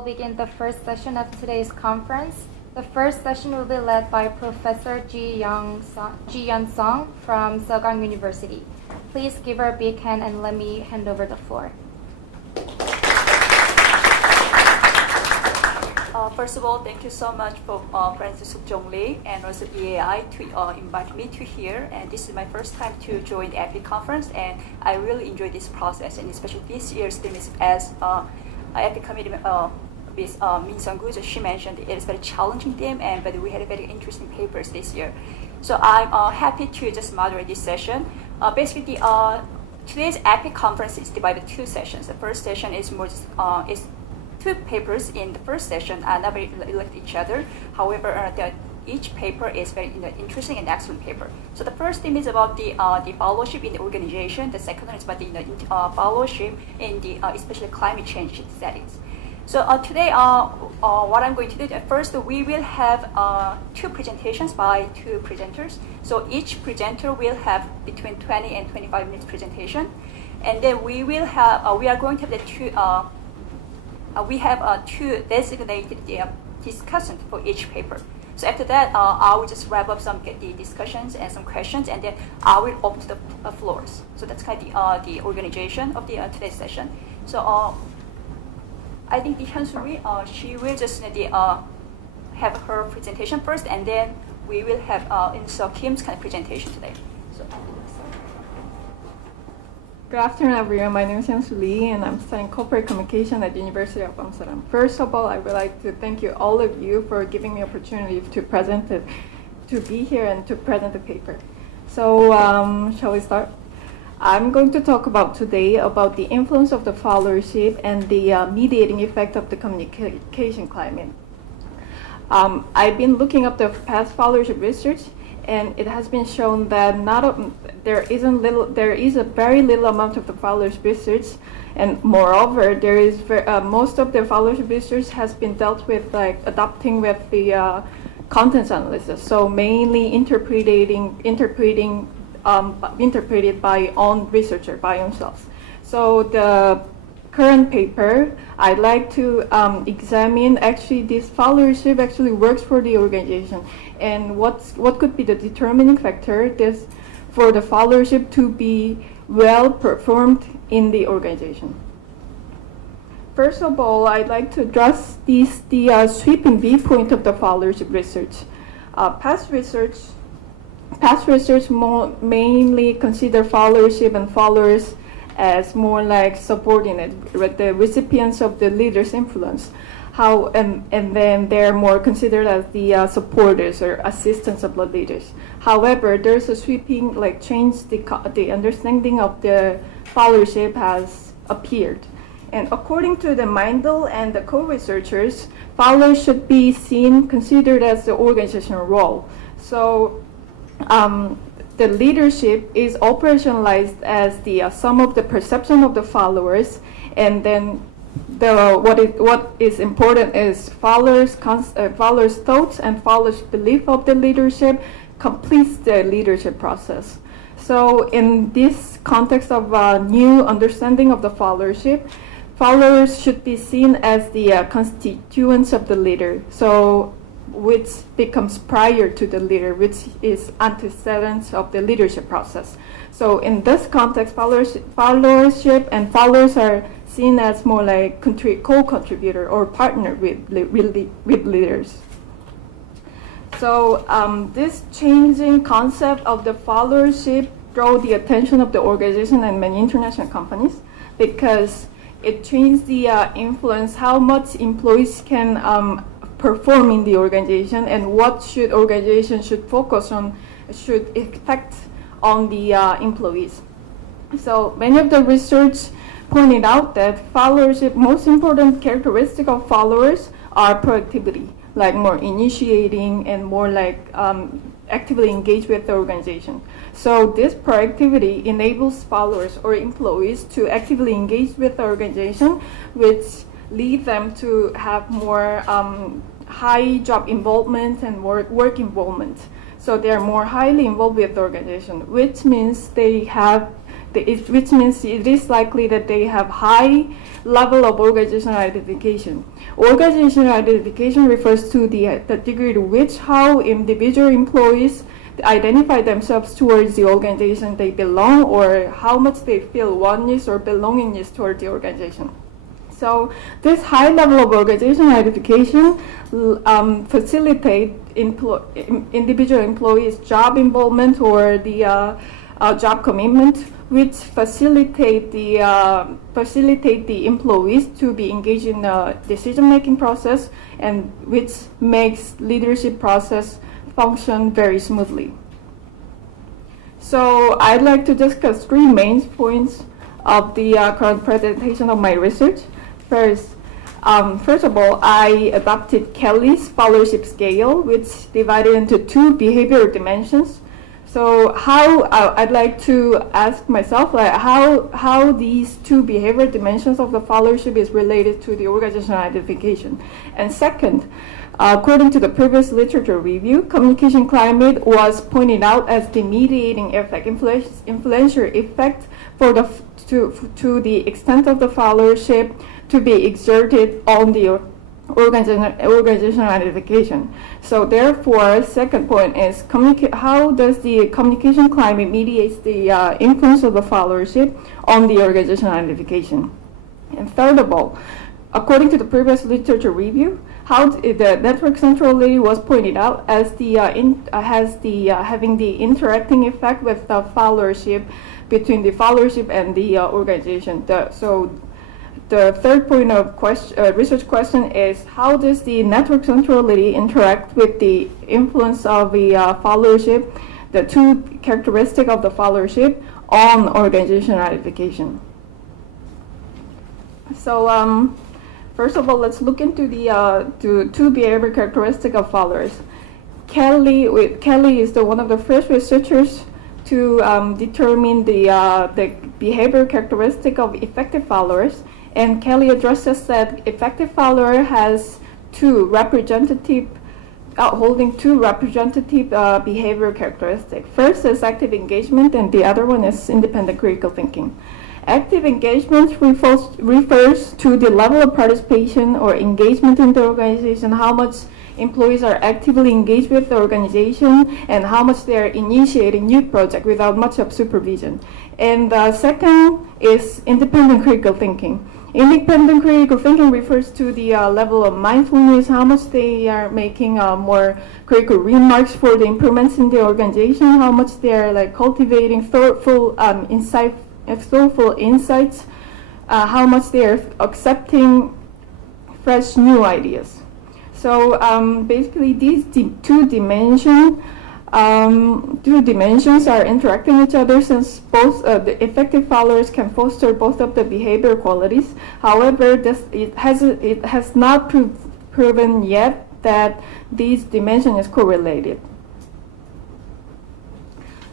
will begin the first session of today's conference. The first session will be led by Professor Ji-Yeon Song from Seogang University. Please give her a big hand and let me hand over the floor. First of all, thank you so much for Francis Suk-jong Lee and also EAI to invite me to here. And this is my first time to join the EPIK conference, and I really enjoy this process. And especially this year's theme is as EPIK committee with Min Sung-gu, she mentioned it is a very challenging theme, but we had very interesting papers this year. So I'm happy to just moderate this session. Basically, today's EPIK conference is divided into two sessions. The first session is more is two papers in the first session are not very like each other. However, each paper is very interesting and excellent paper. So the first theme is about the fellowship in the organization. The second one is about the fellowship in the especially climate change settings. So today, what I'm going to do, first we will have two presentations by two presenters. So each presenter will have between 20 and 25 minutes presentation. And then we will have, we are going to have the two, we have two designated discussants for each paper. So after that, I will just wrap up some the discussions and some questions, and then I will open to the floors. So that's kind of the organization of the today's session. So I think the Hyun-Soo Lee, she will just have her presentation first, and then we will have In-Seo Kim's kind of presentation today. So good afternoon, everyone. My name is Hyun-Soo Lee, and I'm studying corporate communication at the University of Amsterdam. First of all, I would like to thank you, all of you, for giving me opportunity to be here and to present the paper. So, shall we start? I'm going to talk about today about the influence of the followership and the mediating effect of the communication climate. I've been looking up the past followership research, and it has been shown that there is a very little amount of the followership research, and moreover, there is most of the followership research has been dealt with like adopting with the contents analysis. So mainly interpreted by own researcher, by themselves. So the current paper, I'd like to examine actually this followership actually works for the organization, and what could be the determining factor for the followership to be well performed in the organization. First of all, I'd like to address the sweeping viewpoint of the followership research. Past research mainly consider followership and followers as more like subordinate, the recipients of the leader's influence. And then they're more considered as the supporters or assistants of the leaders. However, there's a sweeping change. The understanding of the followership has appeared. And according to the Mindel and the co-researchers, followers should be considered as the organizational role. So the leadership is operationalized as the sum of the perception of the followers, and then what is important is followers' thoughts and followers' belief of the leadership completes the leadership process. So in this context of new understanding of the followership, followers should be seen as the constituents of the leader. So which becomes prior to the leader, which is antecedents of the leadership process. So in this context, followership and followers are seen as more like co-contributor or partner with leaders. So this changing concept of the followership drew the attention of the organization and many international companies, because it changed the influence, how much employees can perform in the organization, and what organization should focus on, should expect on the employees. So many of the research pointed out that followership, most important characteristic of followers are proactivity, like more initiating and more like actively engage with the organization. So this proactivity enables followers or employees to actively engage with the organization, which lead them to have more high job involvement and more work involvement. So they are more highly involved with the organization, which means they have which means it is likely that they have high level of organizational identification. Organizational identification refers to the degree to which how individual employees identify themselves towards the organization they belong, or how much they feel oneness or belongingness toward the organization. So this high level of organizational identification facilitate individual employees' job involvement or the job commitment, which facilitate the employees to be engaged in the decision-making process, and which makes leadership process function very smoothly. So I'd like to discuss 3 main points of the current presentation of my research. First of all, I adopted Kelly's followership scale, which divided into 2 behavioral dimensions. So I'd like to ask myself how these 2 behavioral dimensions of the followership is related to the organizational identification. And second, according to the previous literature review, communication climate was pointed out as the mediating effect, influential effect for to the extent of the followership to be exerted on the organizational identification. So therefore, second point is how does the communication climate mediates the influence of the followership on the organizational identification. And third of all, according to the previous literature review, how the network centrality was pointed out as having the interacting effect with the followership between the followership and the organization. The third point of research question is how does the network centrality interact with the influence of the followership, the 2 characteristics of the followership on organizational identification. So first of all, let's look into the 2 behavior characteristics of followers. Kelly is one of the first researchers to determine the behavior characteristic of effective followers. And Kelly addresses that effective follower has holding two representative behavior characteristics. First is active engagement, and the other one is independent critical thinking. Active engagement refers to the level of participation or engagement in the organization, how much employees are actively engaged with the organization, and how much they are initiating new projects without much of supervision. And the second is independent critical thinking. Independent critical thinking refers to the level of mindfulness, how much they are making more critical remarks for the improvements in the organization, how much they are cultivating thoughtful insights, how much they are accepting fresh new ideas. So basically, these two dimensions are interacting with each other, since both the effective followers can foster both of the behavior qualities. However, it has not proven yet that these dimensions is correlated.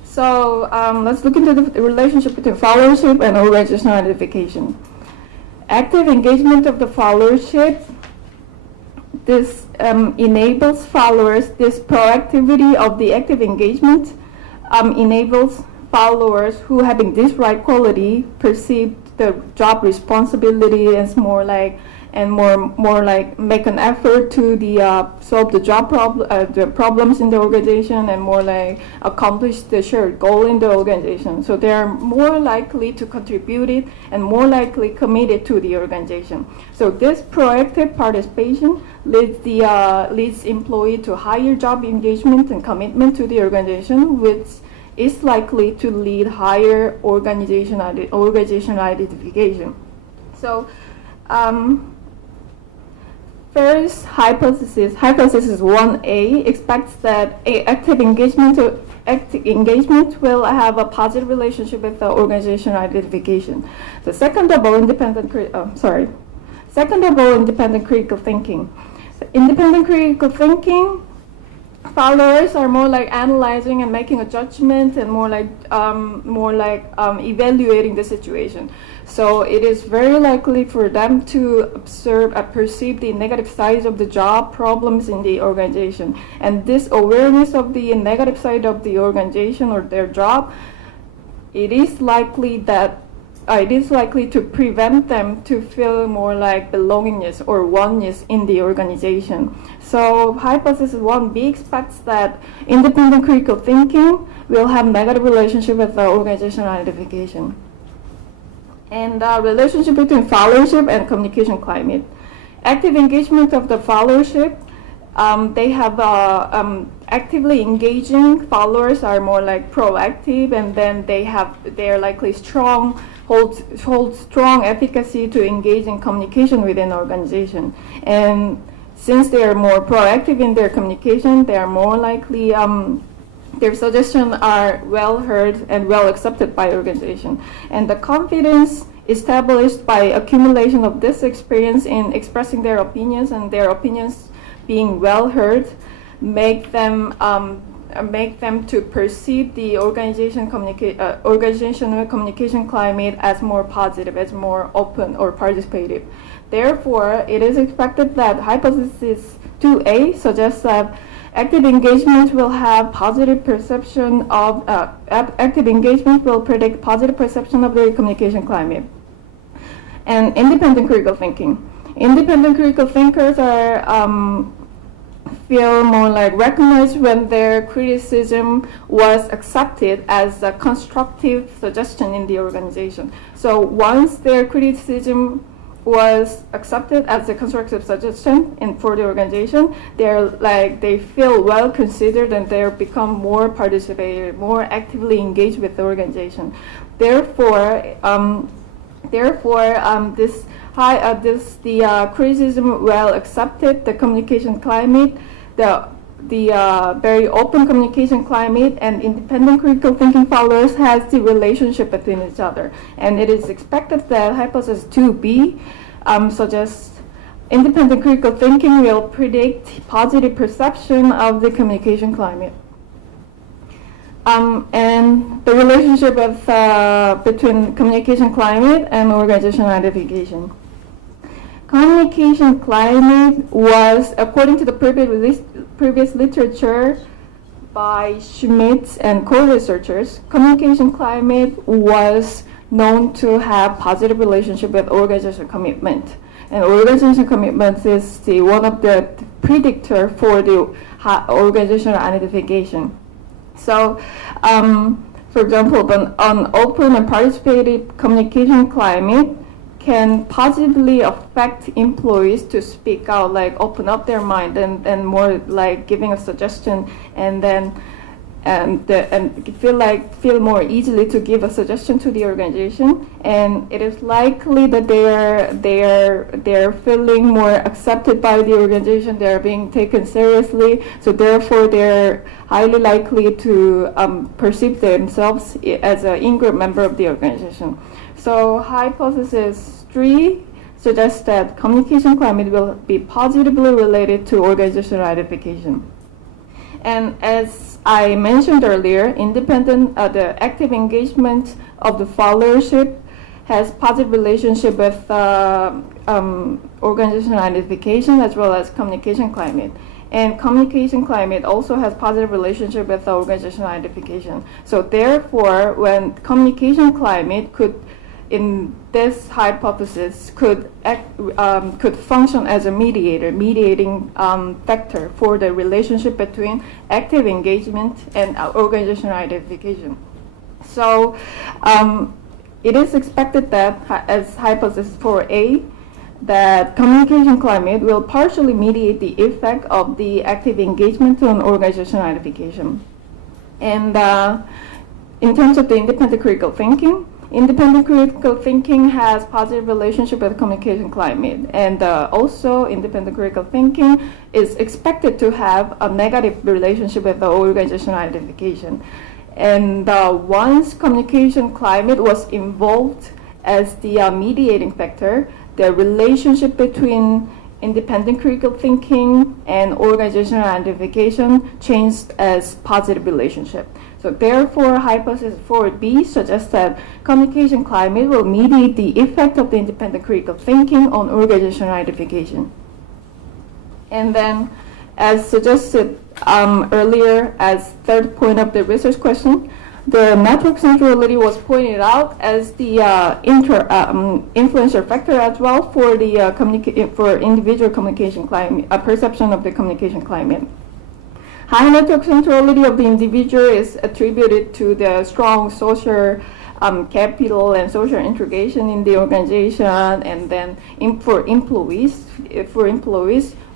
So let's look into the relationship between followership and organizational identification. Active engagement of the followership. This enables followers, this proactivity of the active engagement enables followers who having this right quality perceive the job responsibility as more like make an effort to solve the job the problems in the organization, and more like accomplish the shared goal in the organization. So they are more likely to contribute it and more likely committed to the organization. So this proactive participation leads employee to higher job engagement and commitment to the organization, which is likely to lead higher organizational identification. So first hypothesis 1A expects that active engagement will have a positive relationship with the organizational identification. The second of all, independent critical thinking. Independent critical thinking, followers are more like analyzing and making a judgment, and more like evaluating the situation. So it is very likely for them to perceive the negative sides of the job problems in the organization. And this awareness of the negative side of the organization or their job it is likely to prevent them to feel more like belongingness or oneness in the organization. So hypothesis 1b expects that independent critical thinking will have negative relationship with the organizational identification. And the relationship between followership and communication climate. Active engagement of the followership, they have actively engaging followers are more like proactive, and then they're likely hold strong efficacy to engage in communication within an organization. And since they are more proactive in their communication, they are more likely their suggestions are well heard and well accepted by organization. And the confidence established by accumulation of this experience in expressing their opinions and their opinions being well heard make them to perceive the organizational communication climate as more positive, as more open or participative. Therefore, it is expected that hypothesis 2A suggests that active engagement will have positive perception of active engagement will predict positive perception of the communication climate. And independent critical thinking. Independent critical thinkers are feel more like recognized when their criticism was accepted as a constructive suggestion in the organization. So once their criticism was accepted as a constructive suggestion for the organization, they feel well considered and they become more participative, more actively engaged with the organization. Therefore, the criticism well accepted, the communication climate, the very open communication climate, and independent critical thinking followers has the relationship between each other. And it is expected that hypothesis 2b suggests independent critical thinking will predict positive perception of the communication climate. And the relationship between communication climate and organizational identification. Communication climate was, according to the previous literature by Schmidt and co-researchers, communication climate was known to have positive relationship with organizational commitment. And organizational commitment is one of the predictor for the organizational identification. So, for example, an open and participative communication climate can positively affect employees to speak out, like open up their mind and more like giving a suggestion, and then feel more easily to give a suggestion to the organization. And it is likely that they're feeling more accepted by the organization. They're being taken seriously. So therefore, they're highly likely to perceive themselves as an in-group member of the organization. So hypothesis 3 suggests that communication climate will be positively related to organizational identification. And as I mentioned earlier, the active engagement of the followership has positive relationship with organizational identification as well as communication climate. And communication climate also has positive relationship with organizational identification. So therefore, when communication climate in this hypothesis could function as a mediating factor for the relationship between active engagement and organizational identification. So it is expected that, as hypothesis 4A, that communication climate will partially mediate the effect of the active engagement on organizational identification. And in terms of the independent critical thinking has positive relationship with communication climate, and also independent critical thinking is expected to have a negative relationship with the organizational identification. And once communication climate was involved as the mediating factor, the relationship between independent critical thinking and organizational identification changed as positive relationship. So therefore, hypothesis 4B suggests that communication climate will mediate the effect of the independent critical thinking on organizational identification. And then, as suggested earlier as third point of the research question, the network centrality was pointed out as the influencer factor as well for the for individual communication climate, perception of the communication climate. High network centrality of the individual is attributed to the strong social capital and social integration in the organization, and then for employees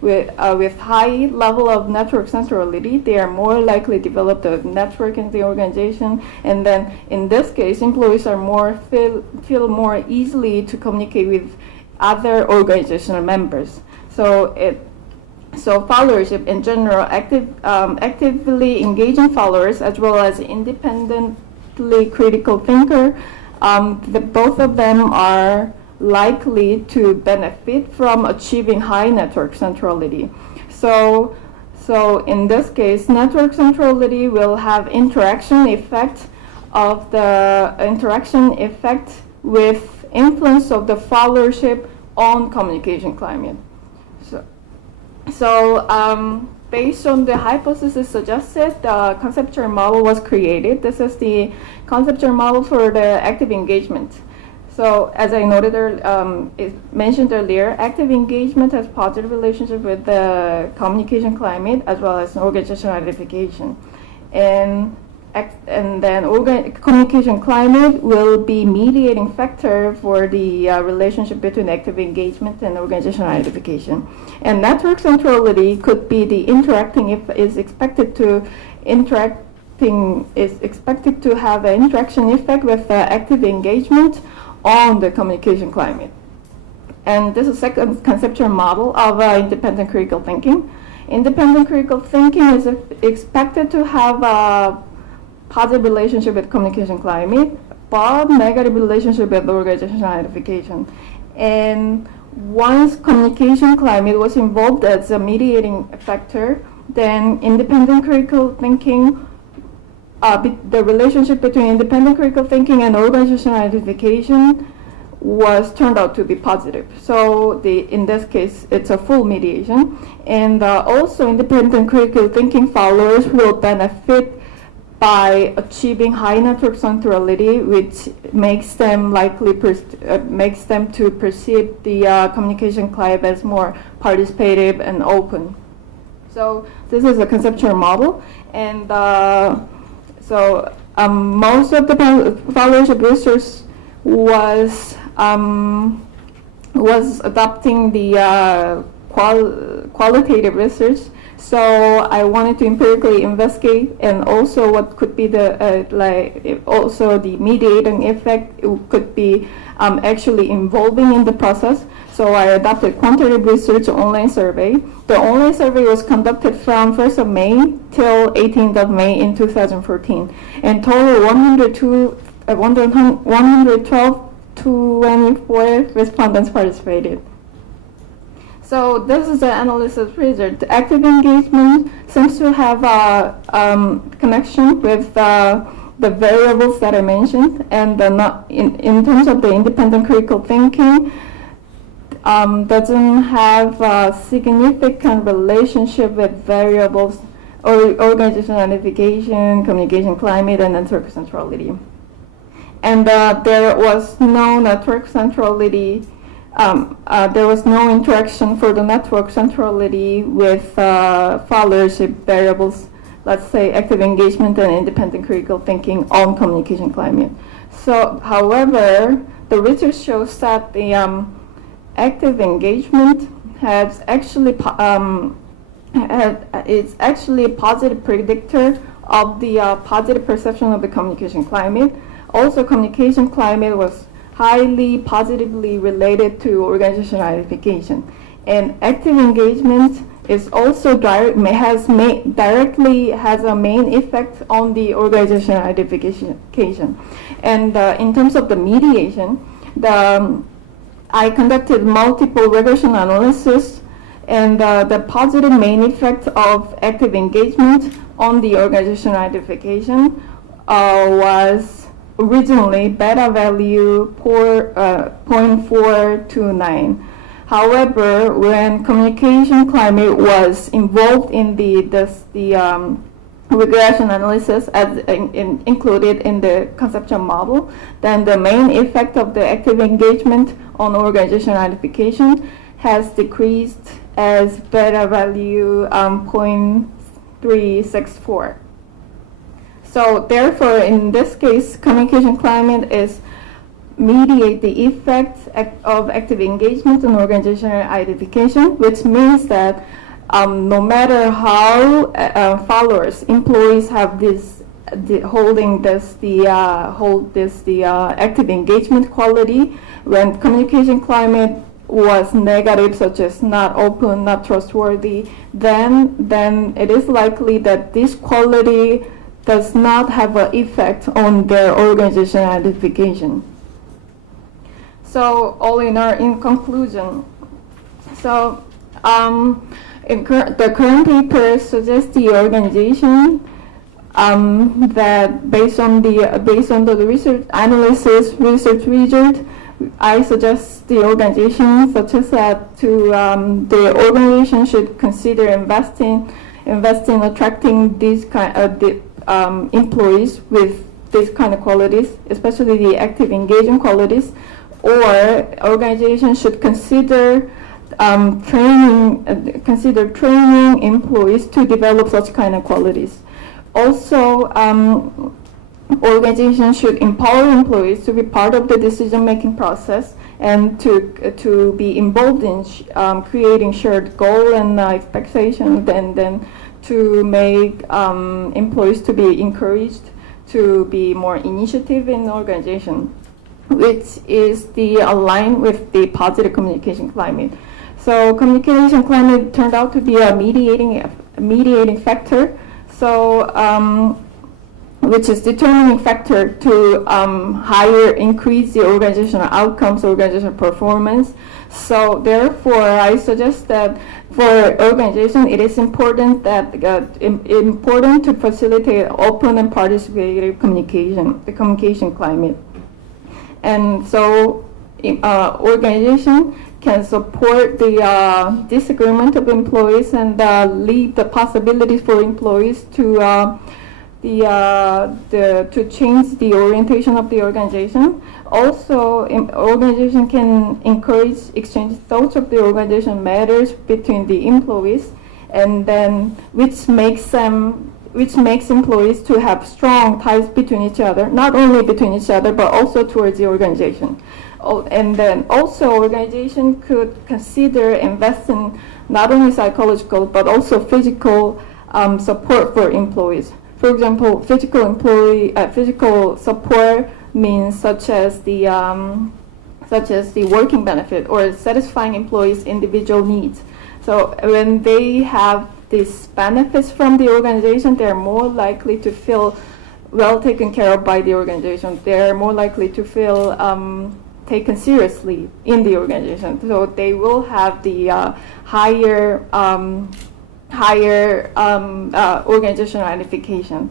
with high level of network centrality, they are more likely to develop the network in the organization, and then in this case, employees are feel more easily to communicate with other organizational members. So followership in general, actively engaging followers as well as independently critical thinker, both of them are likely to benefit from achieving high network centrality. So in this case, network centrality will have interaction effect with influence of the followership on communication climate. So based on the hypothesis suggested, the conceptual model was created. This is the conceptual model for the active engagement. So as I noted mentioned earlier, active engagement has positive relationship with the communication climate as well as organizational identification. And then communication climate will be mediating factor for the relationship between active engagement and organizational identification. And network centrality could be the is expected to have an interaction effect with active engagement on the communication climate. And this is second conceptual model of independent critical thinking. Independent critical thinking is expected to have a positive relationship with communication climate, but negative relationship with organizational identification. And once communication climate was involved as a mediating factor, then independent critical thinking, the relationship between independent critical thinking and organizational identification was turned out to be positive. So in this case, it's a full mediation. And also independent critical thinking followers will benefit by achieving high network centrality, which makes them to perceive the communication climate as more participative and open. So this is a conceptual model, and most of the followership research was adopting the qualitative research. So I wanted to empirically investigate, and also what could be also the mediating effect could be actually involving in the process. So I adopted quantitative research online survey. The online survey was conducted from 1st of May till 18th of May in 2014, and total 112 respondents participated. So this is the analysis result. The active engagement seems to have a connection with the variables that I mentioned, and in terms of the independent critical thinking, doesn't have a significant relationship with variables or organizational identification, communication climate, and network centrality. And there was no network centrality. There was no interaction for the network centrality with followership variables, let's say active engagement and independent critical thinking on communication climate. So, however, the research shows that the active engagement is actually a positive predictor of the positive perception of the communication climate. Also, communication climate was highly positively related to organizational identification, and active engagement is also directly has a main effect on the organizational identification. And in terms of the mediation, I conducted multiple regression analysis, and the positive main effect of active engagement on the organizational identification was originally beta value 0.429. However, when communication climate was involved in the regression analysis as included in the conceptual model, then the main effect of the active engagement on organization identification has decreased as beta value 0.364. So therefore, in this case, communication climate is mediate the effects of active engagement on organizational identification, which means that no matter how followers, employees have this active engagement quality, when communication climate was negative, such as not open, not trustworthy, then it is likely that this quality does not have an effect on their organizational identification. So all in all, in conclusion, so the current paper suggests the organization that based on the research analysis research result, I suggest the organization such as that the organization should consider investing attracting these kind of employees with these kind of qualities, especially the active engagement qualities, or organization should consider training employees to develop such kind of qualities. Also, organizations should empower employees to be part of the decision-making process and to be involved in creating shared goal and expectations, and then to make employees to be encouraged to be more initiative in the organization, which is aligned with the positive communication climate. So communication climate turned out to be a mediating factor. So which is determining factor to increase the organizational outcomes, organizational performance. So therefore, I suggest that for organization, it is important to facilitate open and participative communication, the communication climate. And so organization can support the disagreement of employees and lead the possibilities for employees to change the orientation of the organization. Also, organization can encourage exchange thoughts of the organization matters between the employees, and then which makes employees to have strong ties between each other, not only between each other but also towards the organization. And then also organization could consider investing not only psychological but also physical support for employees. For example, physical support means such as the working benefit or satisfying employees' individual needs. So when they have these benefits from the organization, they're more likely to feel well taken care of by the organization. They're more likely to feel taken seriously in the organization. So they will have the higher organizational identification.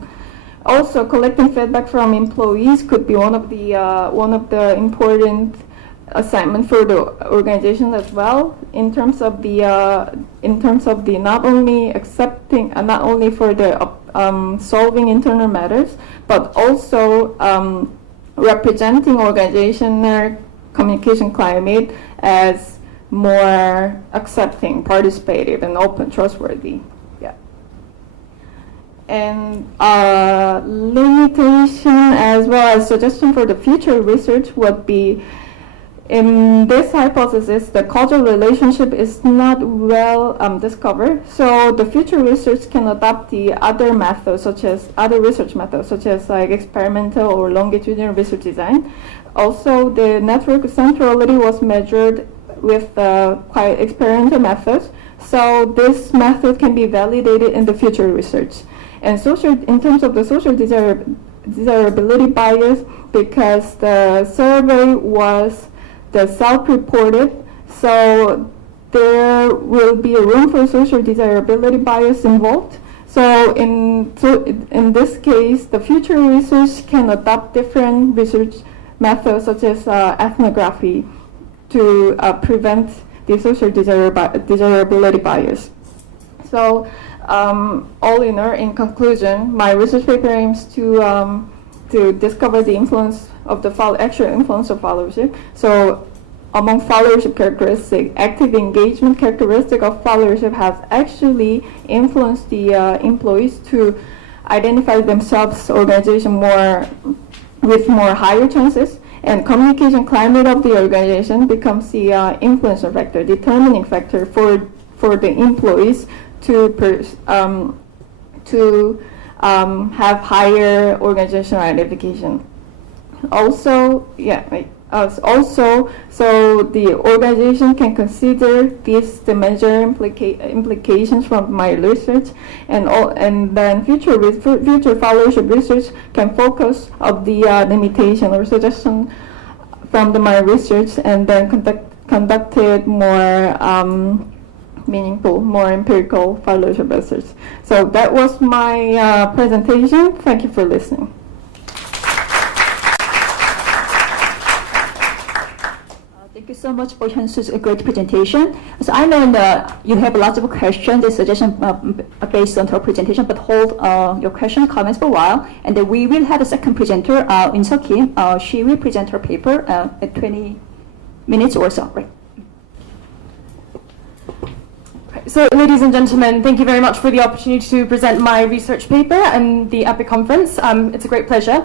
Also, collecting feedback from employees could be one of the important assignment for the organization as well, in terms of the not only for the solving internal matters, but also representing organizational communication climate as more accepting, participative, and open, trustworthy. Yeah. And limitation as well as suggestion for the future research would be, in this hypothesis, the causal relationship is not well discovered. So the future research can adopt the other methods, such as like experimental or longitudinal research design. Also, the network centrality was measured with quite experimental methods. So this method can be validated in the future research. And in terms of the social desirability bias, because the survey was the self-reported, so there will be a room for social desirability bias involved. So in this case, the future research can adopt different research methods such as ethnography to prevent the social desirability bias. So all in all, in conclusion, my research paper aims to discover the influence of the actual influence of followership. So, among followership characteristics, active engagement characteristic of followership has actually influenced the employees to identify themselves, organization with more higher chances, and communication climate of the organization becomes the influencer factor, determining factor for the employees to have higher organizational identification. Also, so the organization can consider the major implications from my research, and then future followership research can focus on the limitation or suggestion from my research, and then conducted more meaningful, more empirical followership research. So that was my presentation. Thank you for listening. Thank you so much for Hyunsu's great presentation. So I know that you have lots of questions and suggestions based on her presentation, but hold your question and comments for a while. And then we will have a second presenter, In Kim. She will present her paper at 20 minutes or so. Right. So, ladies and gentlemen, thank you very much for the opportunity to present my research paper and the EPIK conference. It's a great pleasure.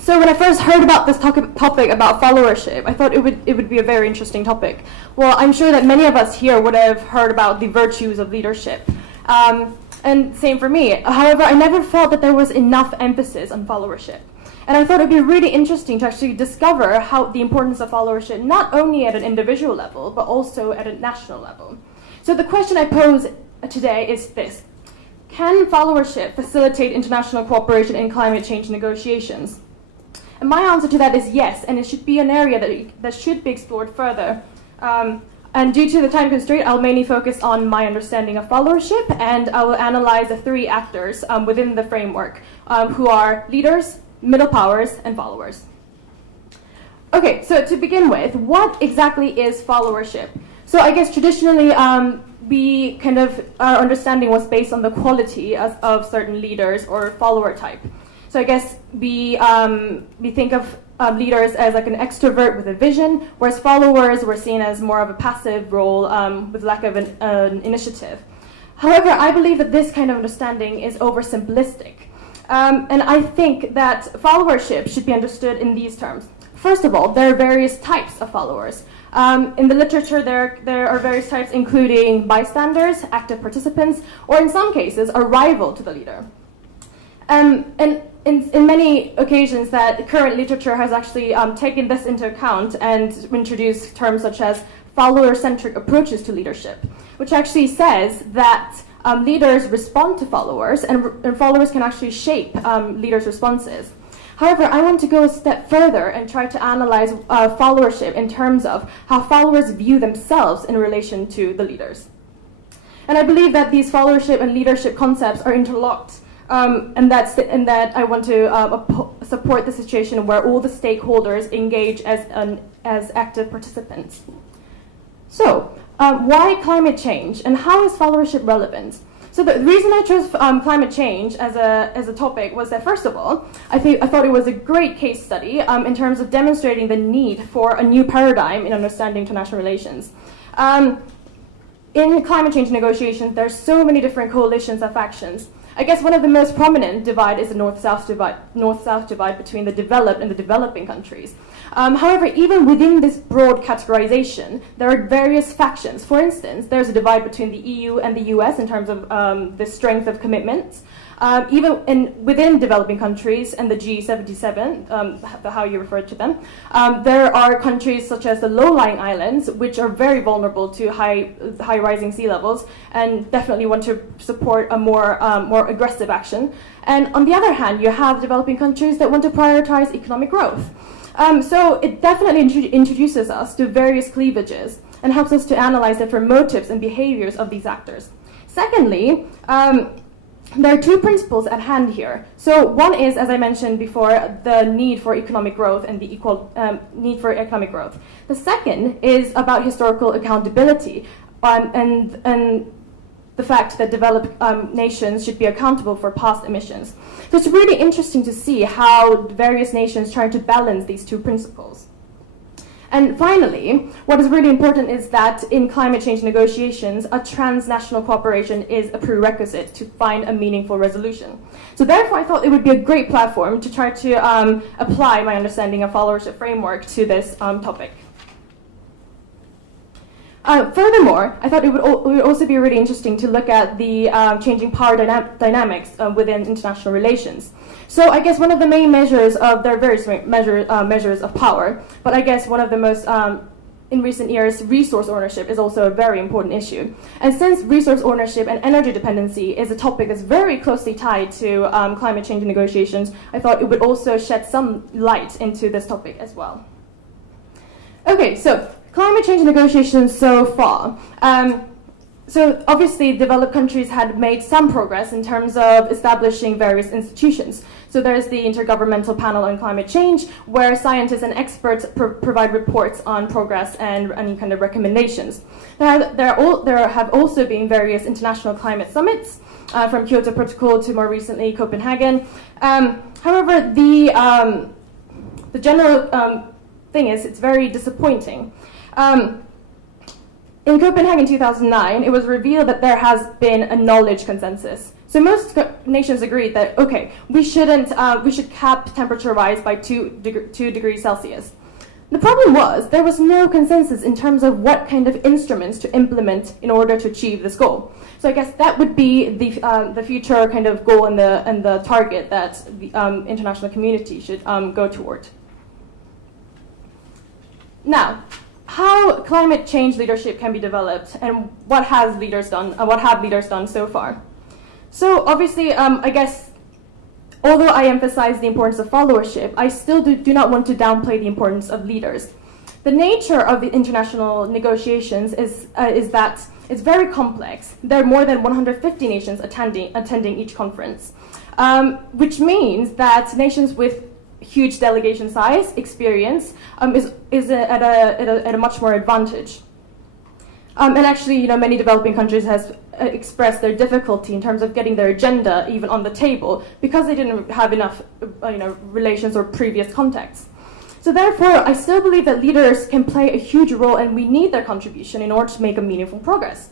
So when I first heard about this topic about followership, I thought it would be a very interesting topic. Well, I'm sure that many of us here would have heard about the virtues of leadership. And same for me. However, I never felt that there was enough emphasis on followership. And I thought it would be really interesting to actually discover how the importance of followership, not only at an individual level, but also at a national level. So the question I pose today is this: can followership facilitate international cooperation in climate change negotiations? And my answer to that is yes, and it should be an area that should be explored further. And due to the time constraint, I'll mainly focus on my understanding of followership, and I will analyze the three actors within the framework, who are leaders, middle powers, and followers. Okay, so to begin with, what exactly is followership? So I guess traditionally, our understanding was based on the quality of certain leaders or follower type. So I guess we think of leaders as like an extrovert with a vision, whereas followers were seen as more of a passive role with lack of an initiative. However, I believe that this kind of understanding is oversimplistic. And I think that followership should be understood in these terms. First of all, there are various types of followers. In the literature, there are various types, including bystanders, active participants, or in some cases, a rival to the leader. And in many occasions, that current literature has actually taken this into account and introduced terms such as follower-centric approaches to leadership, which actually says that leaders respond to followers, and followers can actually shape leaders' responses. However, I want to go a step further and try to analyze followership in terms of how followers view themselves in relation to the leaders. And I believe that these followership and leadership concepts are interlocked, and that I want to support the situation where all the stakeholders engage as active participants. So, why climate change, and how is followership relevant? So the reason I chose climate change as a topic was that, first of all, I thought it was a great case study in terms of demonstrating the need for a new paradigm in understanding international relations. In climate change negotiations, there's so many different coalitions of factions. I guess one of the most prominent divide is the North-South divide between the developed and the developing countries. However, even within this broad categorization, there are various factions. For instance, there's a divide between the EU and the US in terms of the strength of commitments. Even within developing countries and the G77, how you refer to them, there are countries such as the low-lying islands, which are very vulnerable to high rising sea levels, and definitely want to support a more aggressive action. And on the other hand, you have developing countries that want to prioritize economic growth. So it definitely introduces us to various cleavages and helps us to analyze different motives and behaviors of these actors. Secondly, there are two principles at hand here. So one is, as I mentioned before, the need for economic growth and the equal need for economic growth. The second is about historical accountability, and the fact that developed nations should be accountable for past emissions. So it's really interesting to see how various nations try to balance these two principles. And finally, what is really important is that in climate change negotiations, a transnational cooperation is a prerequisite to find a meaningful resolution. So therefore, I thought it would be a great platform to try to apply my understanding of followership framework to this topic. Furthermore, I thought it would also be really interesting to look at the changing power dynamics within international relations. So I guess one of the main measures of there are various measures of power, but I guess one of the most in recent years, resource ownership is also a very important issue. And since resource ownership and energy dependency is a topic that's very closely tied to climate change negotiations, I thought it would also shed some light into this topic as well. Okay, so climate change negotiations so far. So obviously, developed countries had made some progress in terms of establishing various institutions. So there's the Intergovernmental Panel on Climate Change, where scientists and experts provide reports on progress and any kind of recommendations. There have also been various international climate summits, from Kyoto Protocol to more recently Copenhagen. However, the general thing is it's very disappointing. In Copenhagen 2009, it was revealed that there has been a knowledge consensus. So most nations agreed that, okay, we should cap temperature rise by 2 degrees Celsius. The problem was there was no consensus in terms of what kind of instruments to implement in order to achieve this goal. So I guess that would be the future kind of goal and the target that the international community should go toward. Now, how climate change leadership can be developed, and what have leaders done so far? So obviously, I guess, although I emphasize the importance of followership, I still do not want to downplay the importance of leaders. The nature of the international negotiations is that it's very complex. There are more than 150 nations attending each conference, which means that nations with huge delegation size, experience, is at a much more advantage. And actually, many developing countries has expressed their difficulty in terms of getting their agenda even on the table because they didn't have enough, relations or previous contacts. So therefore, I still believe that leaders can play a huge role, and we need their contribution in order to make a meaningful progress.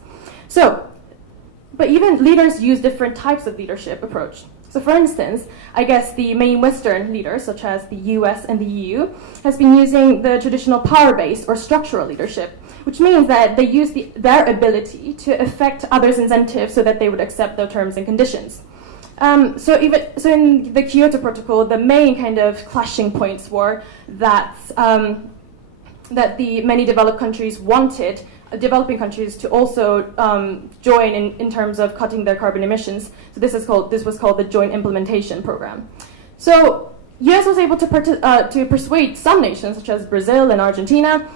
But even leaders use different types of leadership approach. So for instance, I guess the main Western leaders, such as the US and the EU, has been using the traditional power-based or structural leadership, which means that they use their ability to affect others' incentives so that they would accept their terms and conditions. So in the Kyoto Protocol, the main kind of clashing points were that the many developed countries wanted developing countries to also join in terms of cutting their carbon emissions. So this was called the Joint Implementation Program. So US was able to persuade some nations, such as Brazil and Argentina,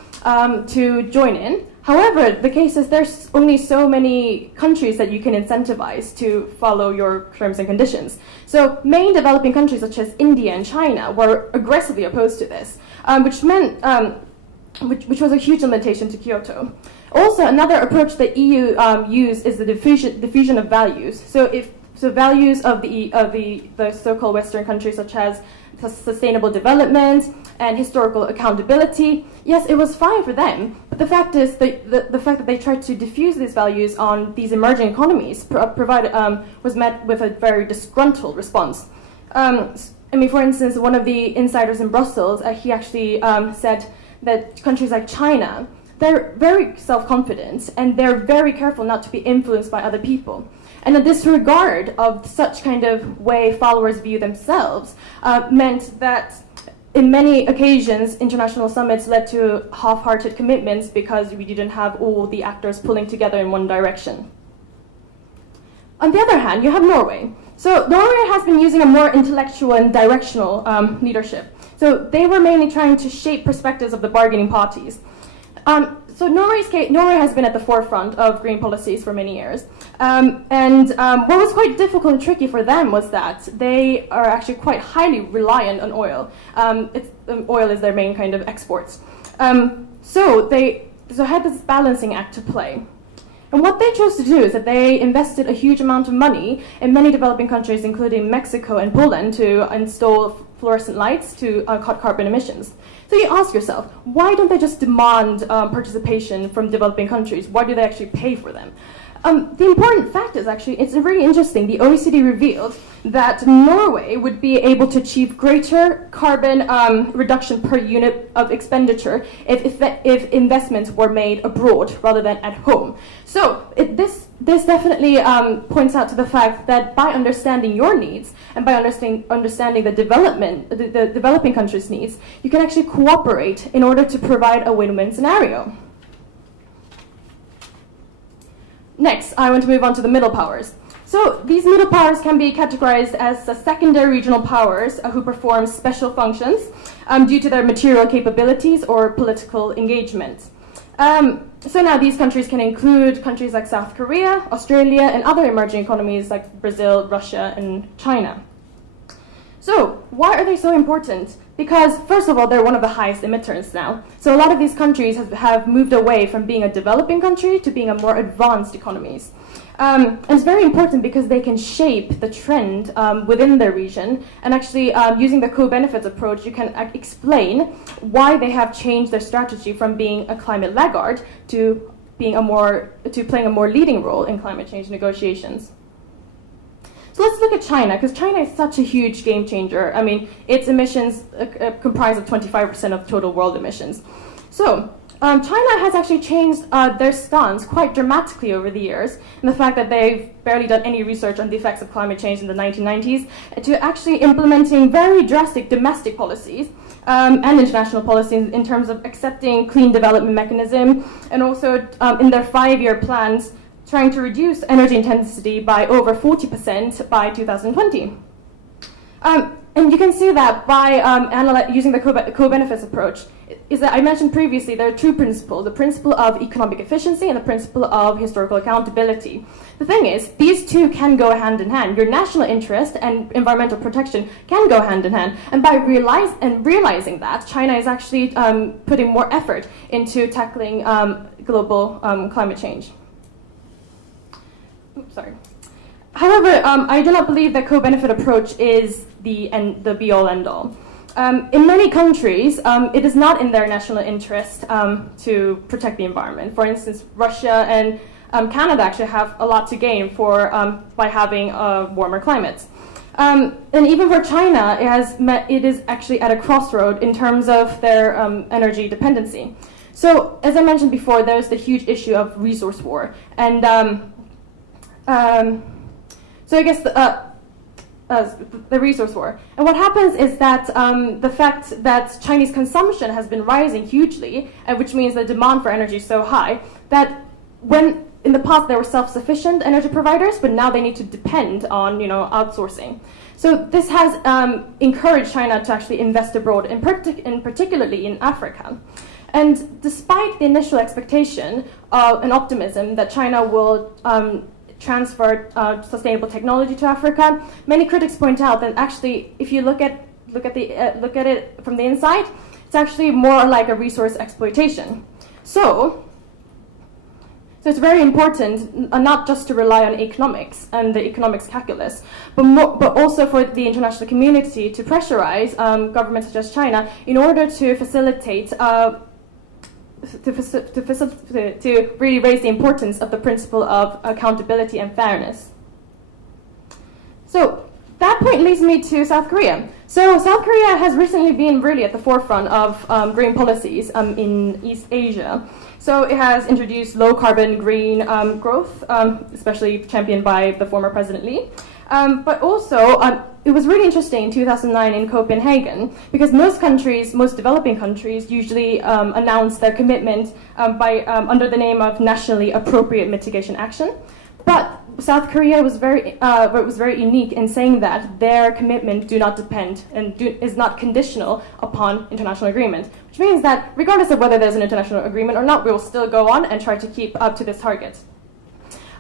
to join in. However, the case is there's only so many countries that you can incentivize to follow your terms and conditions. So main developing countries, such as India and China, were aggressively opposed to this, which meant which was a huge limitation to Kyoto. Also, another approach that EU used is the diffusion of values. So values of the so-called Western countries, such as sustainable development and historical accountability, yes, it was fine for them. But the fact is, the fact that they tried to diffuse these values on these emerging economies was met with a very disgruntled response. For instance, one of the insiders in Brussels, he actually said that countries like China, they're very self-confident and they're very careful not to be influenced by other people. And a disregard of such kind of way followers view themselves meant that in many occasions, international summits led to half-hearted commitments because we didn't have all the actors pulling together in one direction. On the other hand, you have Norway. So Norway has been using a more intellectual and directional leadership. So they were mainly trying to shape perspectives of the bargaining parties. So Norway has been at the forefront of green policies for many years. What was quite difficult and tricky for them was that they are actually quite highly reliant on oil. Oil is their main kind of exports. So had this balancing act to play. And what they chose to do is that they invested a huge amount of money in many developing countries, including Mexico and Poland, to install fluorescent lights to cut carbon emissions. So you ask yourself, why don't they just demand participation from developing countries? Why do they actually pay for them? The important fact is actually, it's really interesting, the OECD revealed that Norway would be able to achieve greater carbon reduction per unit of expenditure if investments were made abroad rather than at home. So this definitely points out to the fact that by understanding your needs and by understanding the developing countries' needs, you can actually cooperate in order to provide a win-win scenario. Next, I want to move on to the middle powers. So these middle powers can be categorized as secondary regional powers who perform special functions due to their material capabilities or political engagement. So now these countries can include countries like South Korea, Australia, and other emerging economies like Brazil, Russia, and China. So why are they so important? Because, first of all, they're one of the highest emitters now. So a lot of these countries have moved away from being a developing country to being a more advanced economies. And it's very important because they can shape the trend within their region. And actually, using the co-benefits approach, you can explain why they have changed their strategy from being a climate laggard to playing a more leading role in climate change negotiations. So let's look at China, because China is such a huge game changer. I mean, its emissions comprise of 25% of total world emissions. So China has actually changed their stance quite dramatically over the years, and the fact that they've barely done any research on the effects of climate change in the 1990s, to actually implementing very drastic domestic policies and international policies in terms of accepting clean development mechanism, and also in their 5-year plans, trying to reduce energy intensity by over 40% by 2020. And you can see that by using the co-benefits approach, is that I mentioned previously there are two principles, the principle of economic efficiency and the principle of historical accountability. The thing is, these two can go hand in hand. Your national interest and environmental protection can go hand in hand. And by realizing that, China is actually putting more effort into tackling global climate change. Sorry. However, I do not believe that co-benefit approach is the be-all, end-all. In many countries, it is not in their national interest to protect the environment. For instance, Russia and Canada actually have a lot to gain by having warmer climates. And even for China, it is actually at a crossroad in terms of their energy dependency. So, as I mentioned before, there's the huge issue of resource war. And so I guess the resource war. And what happens is that the fact that Chinese consumption has been rising hugely, which means the demand for energy is so high, that when in the past there were self-sufficient energy providers, but now they need to depend on outsourcing. So this has encouraged China to actually invest abroad, particularly in Africa. And despite the initial expectation and optimism that China will transfer sustainable technology to Africa, many critics point out that actually, if you look at it from the inside, it's actually more like a resource exploitation. So it's very important not just to rely on economics and the economics calculus, but also for the international community to pressurize governments such as China in order to facilitate. To really raise the importance of the principle of accountability and fairness. So that point leads me to South Korea. So South Korea has recently been really at the forefront of green policies in East Asia. So it has introduced low-carbon green growth, especially championed by the former President Lee. But also, it was really interesting in 2009 in Copenhagen, because most developing countries usually announce their commitment under the name of nationally appropriate mitigation action. But South Korea was very unique in saying that their commitment do not depend and is not conditional upon international agreement, which means that regardless of whether there's an international agreement or not, we will still go on and try to keep up to this target.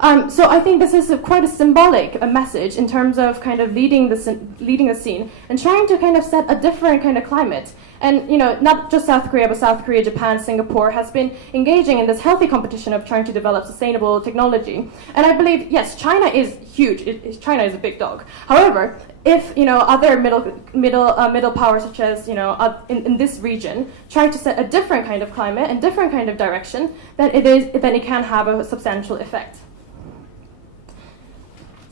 So I think this is quite a symbolic message in terms of kind of leading the scene and trying to kind of set a different kind of climate. And not just South Korea, but South Korea, Japan, Singapore has been engaging in this healthy competition of trying to develop sustainable technology. And I believe, yes, China is huge. China is a big dog. However, if other middle powers such as in this region try to set a different kind of climate and different kind of direction, then it can have a substantial effect.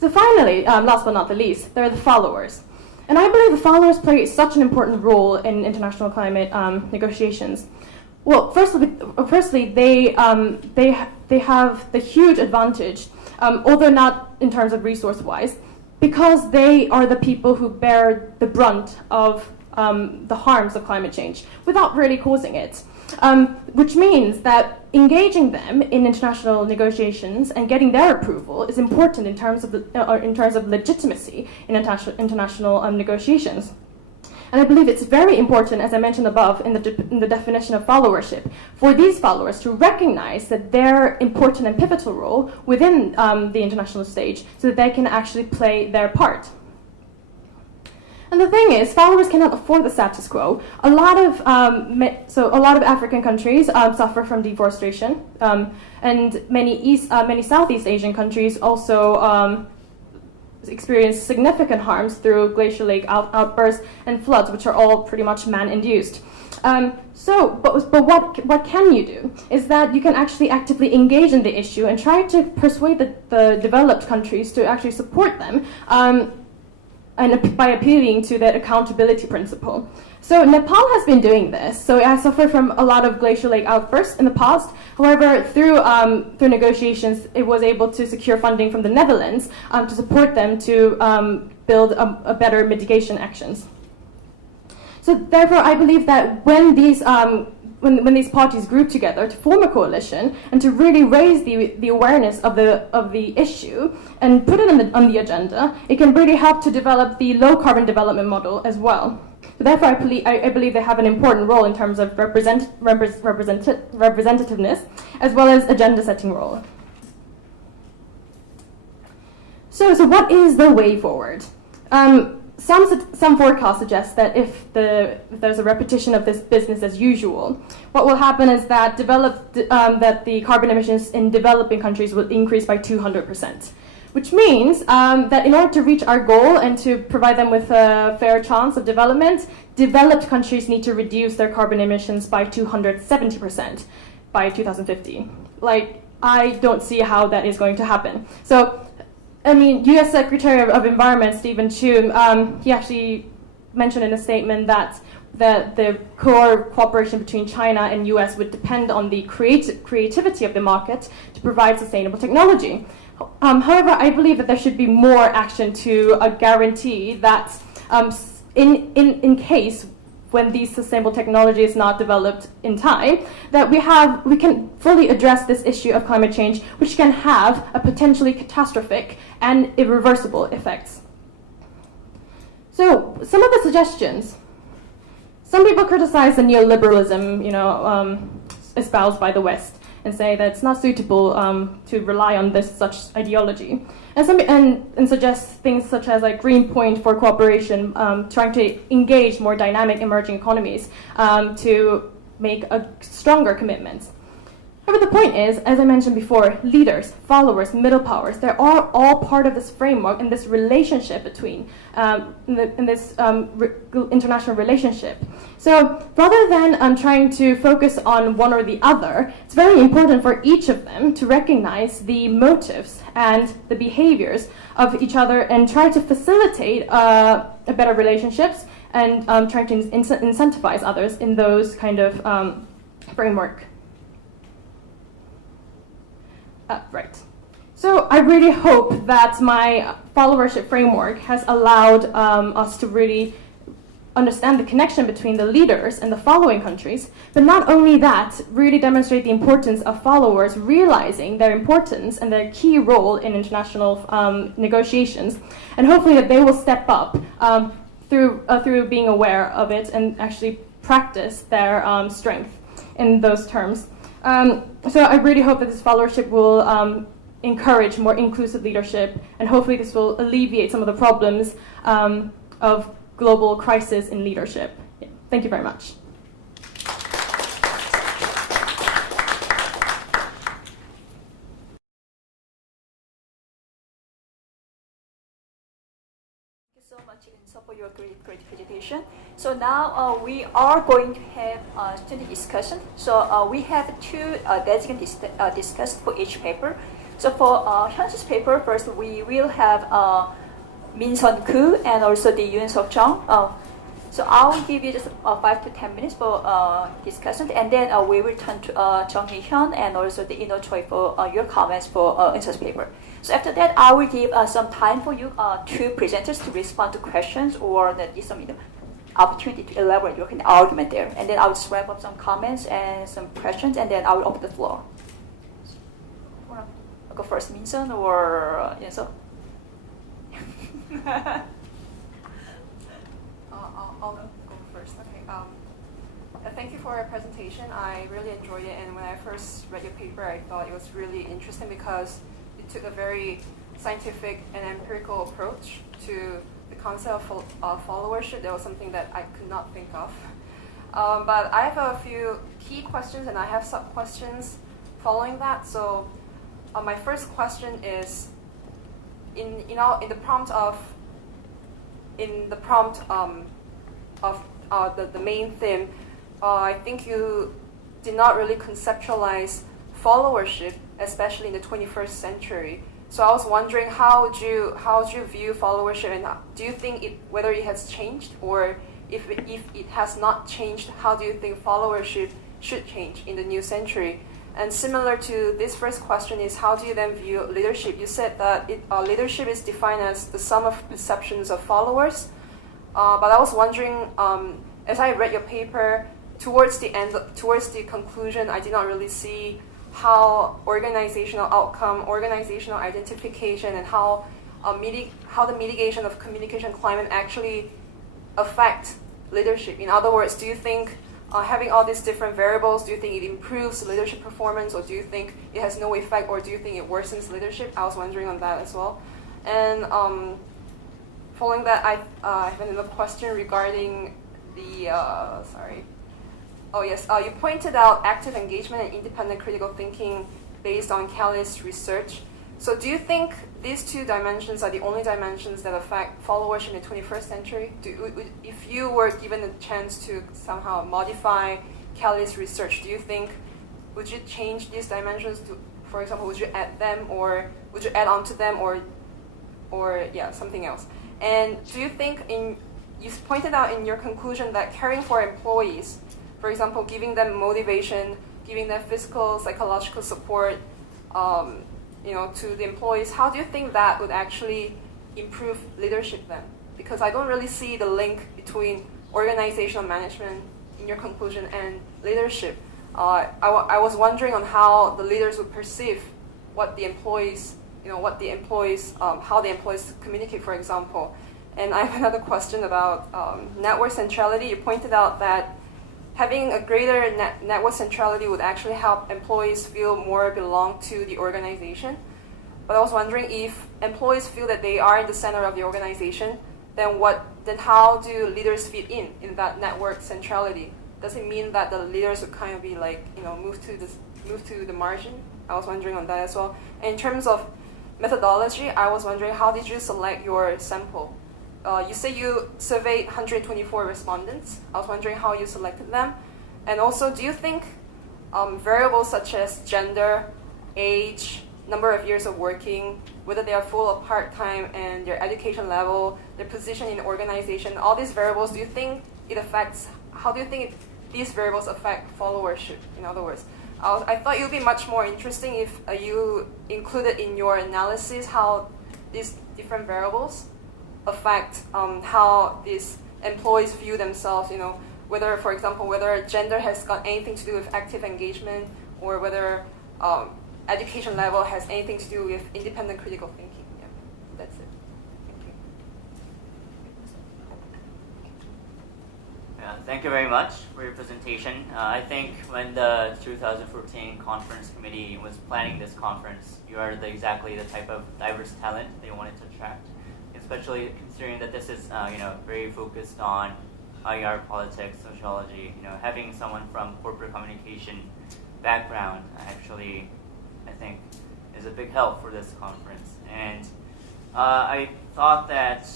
So finally, last but not the least, there are the followers. And I believe the followers play such an important role in international climate negotiations. Well, firstly, they have the huge advantage, although not in terms of resource-wise, because they are the people who bear the brunt of the harms of climate change without really causing it. Which means that engaging them in international negotiations and getting their approval is important in terms of legitimacy in international negotiations. And I believe it's very important, as I mentioned above in the definition of followership, for these followers to recognize that they're important and pivotal role within the international stage so that they can actually play their part. And the thing is, followers cannot afford the status quo. A lot of African countries suffer from deforestation, and many Southeast Asian countries also experience significant harms through glacial lake outbursts and floods, which are all pretty much man-induced. But what can you do is that you can actually actively engage in the issue and try to persuade the developed countries to actually support them. And by appealing to that accountability principle. So Nepal has been doing this. So it has suffered from a lot of glacial lake outbursts in the past. However, through negotiations, it was able to secure funding from the Netherlands to support them to build a better mitigation actions. So therefore, I believe that when these parties group together to form a coalition and to really raise the awareness of the issue and put it on the agenda, it can really help to develop the low carbon development model as well. So therefore, I believe they have an important role in terms of representativeness as well as agenda setting role. So what is the way forward? Some forecasts suggest that if there's a repetition of this business as usual, what will happen is that the carbon emissions in developing countries will increase by 200%, which means that in order to reach our goal and to provide them with a fair chance of development, developed countries need to reduce their carbon emissions by 270% by 2050. I don't see how that is going to happen. So, U.S. Secretary of Environment Stephen Chu, he actually mentioned in a statement that the core cooperation between China and U.S. would depend on the creativity of the market to provide sustainable technology. However, I believe that there should be more action to guarantee that in case when these sustainable technology is not developed in time, that we can fully address this issue of climate change, which can have a potentially catastrophic and irreversible effects. So, some of the suggestions. Some people criticize the neoliberalism, espoused by the West, and say that it's not suitable to rely on such ideology, and suggest things such as Green Point for cooperation, trying to engage more dynamic emerging economies to make a stronger commitment. However, the point is, as I mentioned before, leaders, followers, middle powers, they are all part of this framework and this relationship between, international relationship. So rather than trying to focus on one or the other, it's very important for each of them to recognize the motives and the behaviors of each other and try to facilitate a better relationships and trying to incentivize others in those kind of framework. Right. So I really hope that my followership framework has allowed us to really understand the connection between the leaders and the following countries, but not only that, really demonstrate the importance of followers realizing their importance and their key role in international negotiations, and hopefully that they will step up through being aware of it and actually practice their strength in those terms. So I really hope that this followership will encourage more inclusive leadership, and hopefully this will alleviate some of the problems of global crisis in leadership. Yeah. Thank you very much. So much, Inso, for your great presentation. So now we are going to have student discussion. So we have two designated discussed for each paper. So for Hyun's paper, first we will have Min-sun Koo and also the Yoon-seok Chung. So I will give you just 5 to 10 minutes for discussion, and then we will turn to Jung Hee-hyun and also the Ino Choi for your comments for Inso's paper. So after that, I will give some time for you two presenters to respond to questions or give some opportunity to elaborate your argument there. And then I will just wrap up some comments and some questions, and then I will open the floor. I'll go first, Min-sun or Yoon-seok? I'll go first. Okay. Thank you for your presentation. I really enjoyed it, and when I first read your paper, I thought it was really interesting because it took a very scientific and empirical approach to the concept of followership. That was something that I could not think of. But I have a few key questions, and I have sub-questions following that. So my first question is, in the prompt of the main theme, I think you did not really conceptualize followership, especially in the 21st century. So I was wondering, how do you view followership, and do you think whether it has changed, or if it has not changed, how do you think followership should change in the new century? And similar to this first question is, how do you then view leadership? You said that leadership is defined as the sum of perceptions of followers. But I was wondering, as I read your paper, towards the conclusion, I did not really see how organizational outcome, organizational identification, and how the mitigation of communication climate actually affect leadership. In other words, do you think having all these different variables, do you think it improves leadership performance, or do you think it has no effect, or do you think it worsens leadership? I was wondering on that as well. And following that, I have another question regarding the, you pointed out active engagement and independent critical thinking based on Kelly's research. So do you think these two dimensions are the only dimensions that affect followership in the 21st century? If you were given a chance to somehow modify Kelly's research, do you think, would you change these dimensions to, for example, would you add them, or would you add on to them, or something else? And do you think, you pointed out in your conclusion that caring for employees, for example, giving them motivation, giving them physical, psychological support, to the employees, how do you think that would actually improve leadership then? Because I don't really see the link between organizational management in your conclusion and leadership. I was wondering on how the leaders would perceive what the employees, how the employees communicate, for example. And I have another question about network centrality. You pointed out that having a greater network centrality would actually help employees feel more belong to the organization. But I was wondering, if employees feel that they are in the center of the organization, then how do leaders fit in that network centrality? Does it mean that the leaders would kind of be move to the margin? I was wondering on that as well. And in terms of methodology, I was wondering, how did you select your sample? You say you surveyed 124 respondents. I was wondering how you selected them. And also, do you think variables such as gender, age, number of years of working, whether they are full or part-time, and their education level, their position in the organization, all these variables, how do you think these variables affect followership, in other words? I thought it would be much more interesting if you included in your analysis how these different variables affect how these employees view themselves, whether, for example, whether gender has got anything to do with active engagement, or whether education level has anything to do with independent critical thinking. Yeah, that's it. Thank you. Thank you very much for your presentation. I think when the 2014 conference committee was planning this conference, you are exactly the type of diverse talent they wanted to attract, especially considering that this is very focused on IR, politics, sociology. Having someone from corporate communication background actually, I think, is a big help for this conference. And I thought that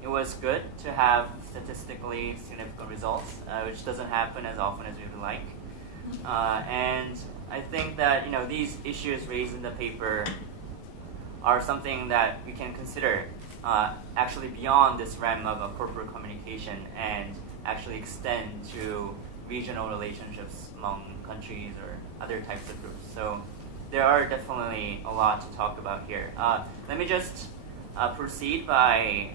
it was good to have statistically significant results, which doesn't happen as often as we would like. And I think that these issues raised in the paper are something that we can consider actually beyond this realm of corporate communication and actually extend to regional relationships among countries or other types of groups. So there are definitely a lot to talk about here. Let me just proceed by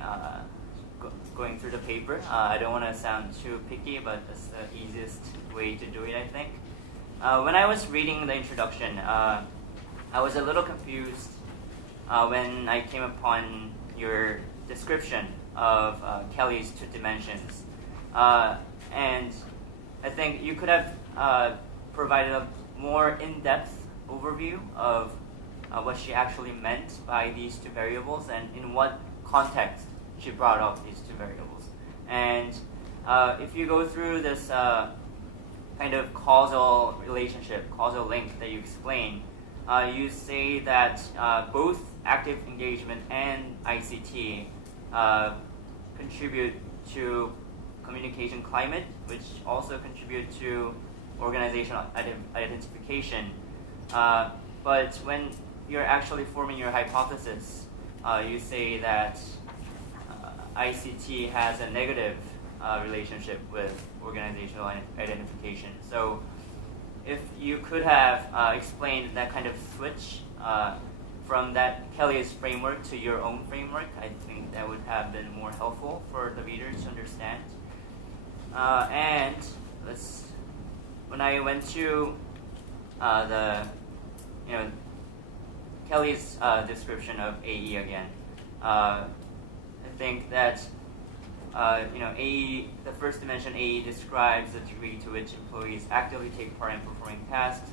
going through the paper. I don't want to sound too picky, but that's the easiest way to do it, I think. When I was reading the introduction, I was a little confused when I came upon your description of Kelly's two dimensions. And I think you could have provided a more in-depth overview of what she actually meant by these two variables and in what context she brought up these two variables. And if you go through this kind of causal relationship, causal link that you explain, you say that both active engagement and ICT contribute to communication climate, which also contribute to organizational identification. But when you're actually forming your hypothesis, you say that ICT has a negative relationship with organizational identification. So if you could have explained that kind of switch from that Kelly's framework to your own framework, I think that would have been more helpful for the readers to understand. And when I went to Kelly's description of AE again, I think that AE, the first dimension AE describes the degree to which employees actively take part in performing tasks,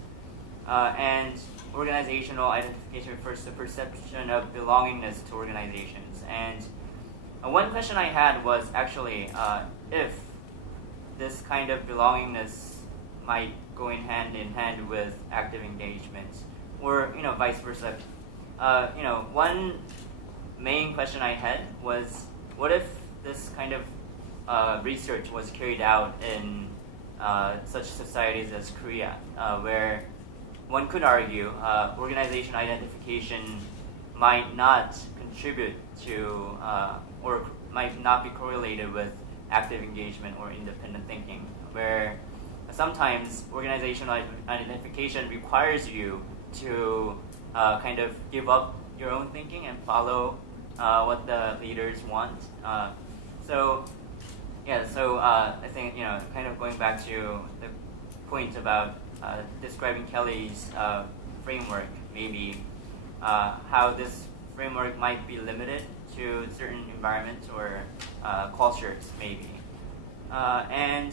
and organizational identification refers to perception of belongingness to organizations. And one question I had was actually if this kind of belongingness might go in hand with active engagement, or vice versa. One main question I had was, what if this kind of research was carried out in such societies as Korea, where one could argue organization identification might not contribute to or might not be correlated with active engagement or independent thinking, where sometimes organizational identification requires you to kind of give up your own thinking and follow what the leaders want. So I think kind of going back to the point about describing Kelly's framework, maybe how this framework might be limited to certain environments or cultures, maybe. And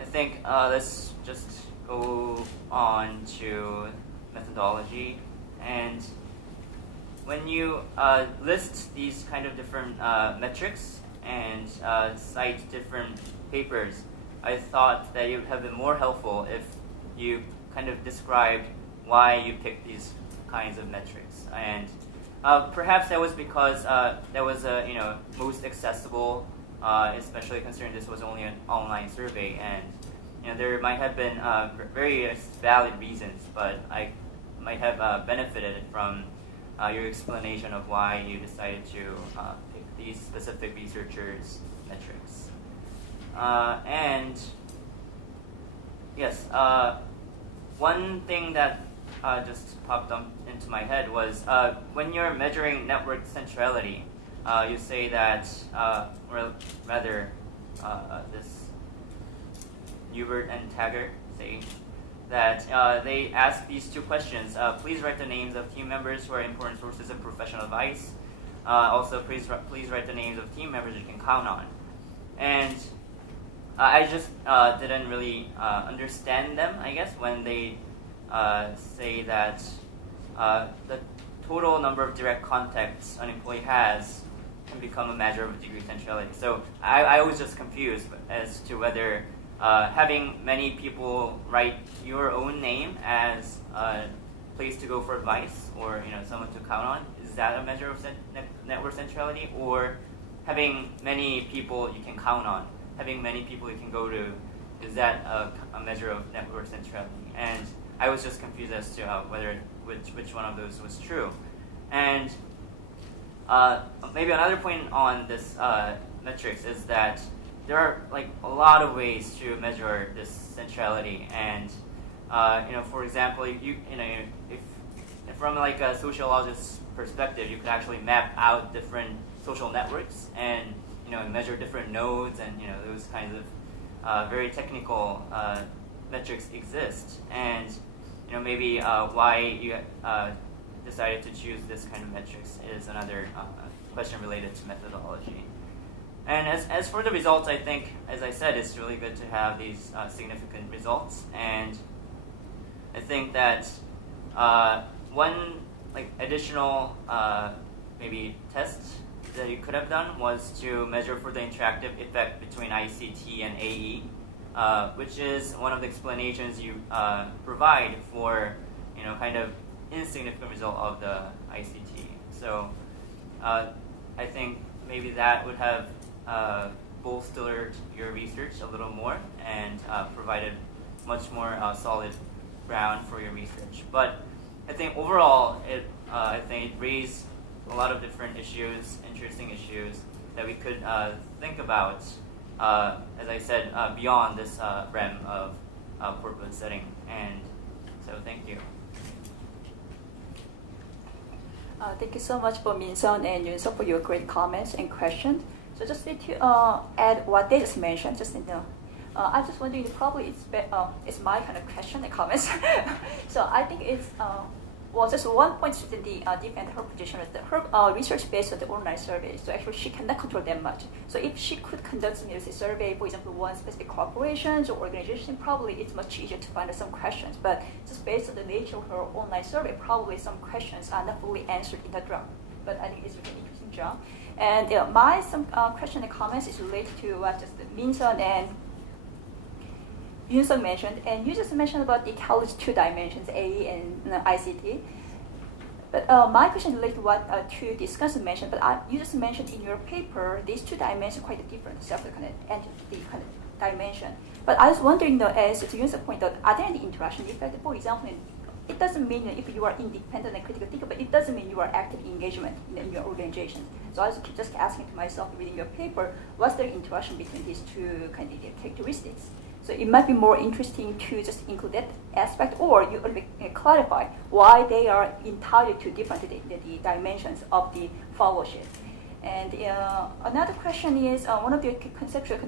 I think let's just go on to methodology. And when you list these kind of different metrics and cite different papers, I thought that it would have been more helpful if you kind of described why you picked these kinds of metrics. And perhaps that was because that was most accessible, especially considering this was only an online survey, and there might have been very valid reasons, but I might have benefited from your explanation of why you decided to pick these specific researchers' metrics. And yes, one thing that just popped up into my head was when you're measuring network centrality, you say that, or rather, this Hubert and Taggart say that they ask these two questions. Please write the names of team members who are important sources of professional advice. Also, please write the names of team members you can count on. And I just didn't really understand them, I guess, when they say that the total number of direct contacts an employee has can become a measure of degree centrality. So I was just confused as to whether having many people write your own name as a place to go for advice, or someone to count on, is that a measure of network centrality? Or having many people you can count on, having many people you can go to, is that a measure of network centrality? And I was just confused as to which one of those was true. And maybe another point on this metrics is that there are a lot of ways to measure this centrality. And for example, if from a sociologist's perspective, you could actually map out different social networks and measure different nodes, and those kinds of very technical metrics exist. And maybe why you decided to choose this kind of metrics is another question related to methodology. And as for the results, I think, as I said, it's really good to have these significant results. And I think that one additional maybe test that you could have done was to measure for the interactive effect between ICT and AE, which is one of the explanations you provide for kind of insignificant result of the ICT. So I think maybe that would have bolstered your research a little more and provided much more solid ground for your research. But I think overall, I think it raised a lot of different issues, interesting issues that we could think about, as I said, beyond this realm of corporate setting. And so thank you. Thank you so much for Min-sun and Yoon-suk for your great comments and questions. So just need to add what they just mentioned. I just wondering, probably it's my kind of question and comments. So I think it's just one point to defend her position is that her research based on the online survey. So actually she cannot control that much. So if she could conduct a survey, for example, one specific corporations or organization, probably it's much easier to find some questions. But just based on the nature of her online survey, probably some questions are not fully answered in the draft. But I think it's really interesting job. And my question and comments is related to what just Min-sun and Yoon-suk mentioned, and you just mentioned about the college two dimensions, AE and ICT. But my question relates to what two discussants mentioned, but you just mentioned in your paper, these two dimensions are quite different, separate kind of entity kind of dimension. But I was wondering, as Yoon-suk pointed out, are there any interaction effects? For example, it doesn't mean if you are independent and critical thinker, but it doesn't mean you are active engagement in your organization. So I was just asking to myself, reading your paper, what's the interaction between these two kind of characteristics? So it might be more interesting to just include that aspect, or you clarify why they are entirely two different the dimensions of the followership. And another question is one of the conceptual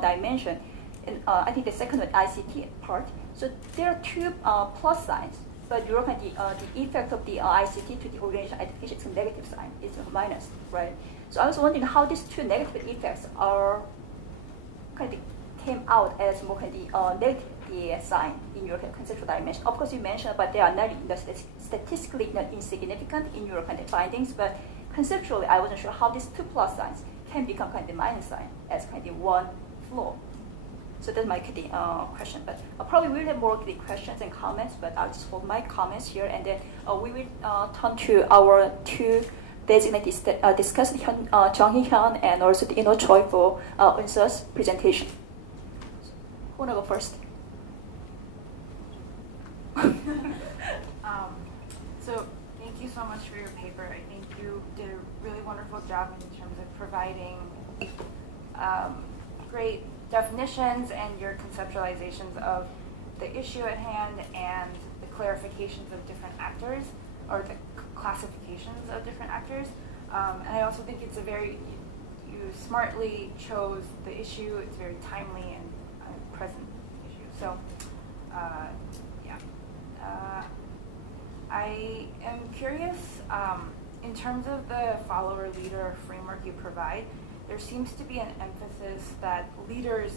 dimension, and I think the second one, ICT part. So there are two plus signs, but you look at the effect of the ICT to the organizational education is a negative sign, it's a minus, right? So I was wondering how these two negative effects are kind of came out as more kind of negative sign in your conceptual dimension. Of course, you mentioned, but they are not statistically insignificant in your kind of findings. But conceptually, I wasn't sure how these two plus signs can become kind of minus sign as kind of one flaw. So that's my question. But probably we'll have more questions and comments. But I'll just hold my comments here, and then we will turn to our two designated discussants, Jung Hee-hyun and also the Ino Choi for Eun-suk's presentation. Who wanna go first? So thank you so much for your paper. I think you did a really wonderful job in terms of providing great definitions and your conceptualizations of the issue at hand and the clarifications of different actors, or the classifications of different actors. And I also think it's you smartly chose the issue. It's very timely and present issue. So, I am curious, in terms of the follower-leader framework you provide, there seems to be an emphasis that leaders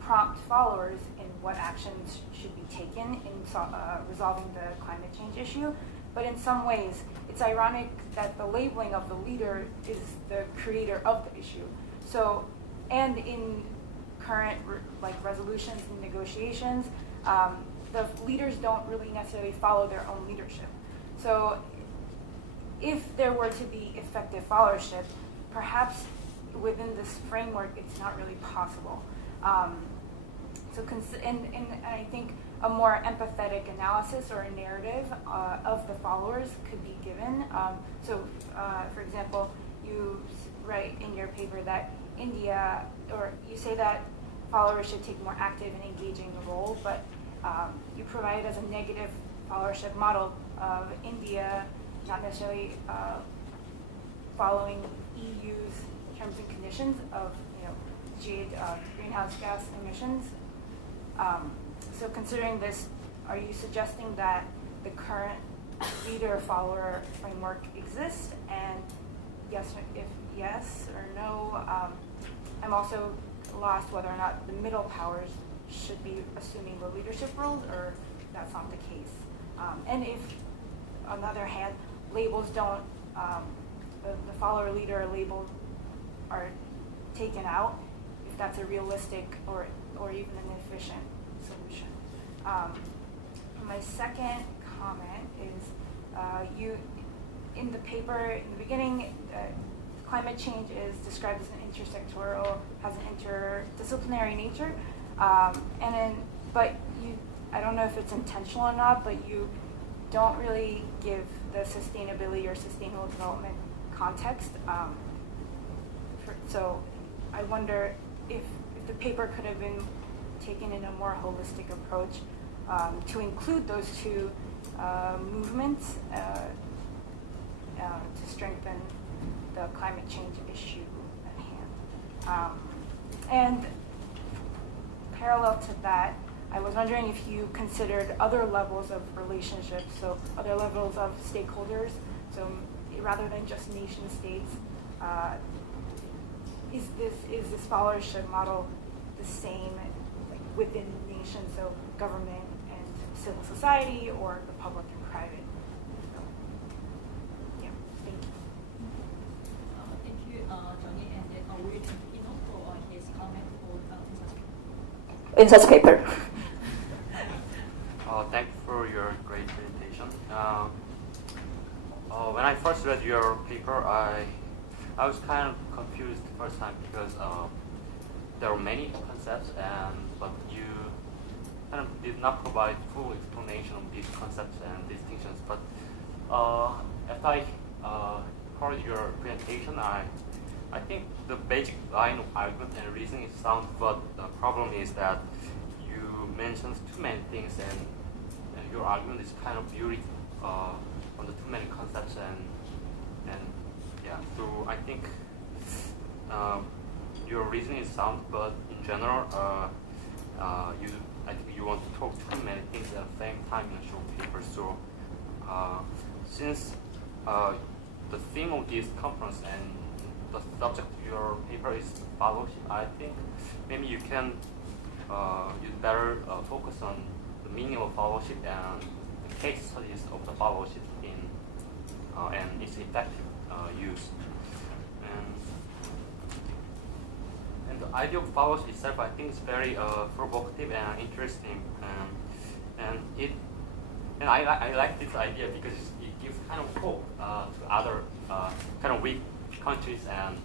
prompt followers in what actions should be taken in resolving the climate change issue. But in some ways, it's ironic that the labeling of the leader is the creator of the issue. So, and in current resolutions and negotiations, the leaders don't really necessarily follow their own leadership. So if there were to be effective followership, perhaps within this framework, it's not really possible. And I think a more empathetic analysis or a narrative of the followers could be given. For example, you write in your paper that India, or you say that followers should take more active and engaging role, but you provide as a negative followership model of India not necessarily following EU's terms and conditions of greenhouse gas emissions. So considering this, are you suggesting that the current leader-follower framework exists? And yes, if yes or no, I'm also lost whether or not the middle powers should be assuming the leadership roles, or that's not the case. And if, on the other hand, labels don't, the follower leader labels are taken out, if that's a realistic or even an efficient solution. My second comment is you, in the paper, in the beginning, climate change is described as an intersectoral, has an interdisciplinary nature, but I don't know if it's intentional or not, but you don't really give the sustainability or sustainable development context. So I wonder if the paper could have been taken in a more holistic approach to include those two movements to strengthen the climate change issue at hand. And parallel to that, I was wondering if you considered other levels of relationships, so other levels of stakeholders, so rather than just nation states. Is this followership model the same within nations, so government and civil society, or the public and private? So, yeah, thank you. Thank you, Johnny, and then we'll take for his comment in such paper. Thanks for your great presentation. When I first read your paper, I was kind of confused the first time because there are many concepts, but you kind of did not provide full explanation of these concepts and distinctions. But after I heard your presentation, I think the basic line of argument and reasoning is sound, but the problem is that you mentioned too many things, and your argument is kind of built on the too many concepts, and yeah. So I think your reasoning is sound, but in general, I think you want to talk too many things at the same time in a short paper. So since the theme of this conference and the subject of your paper is followership, I think maybe you can you'd better focus on the meaning of followership and the case studies of the followership and its effective use. And the idea of followership itself, I think, is very provocative and interesting, and I like this idea because it gives kind of hope to other kind of weak countries and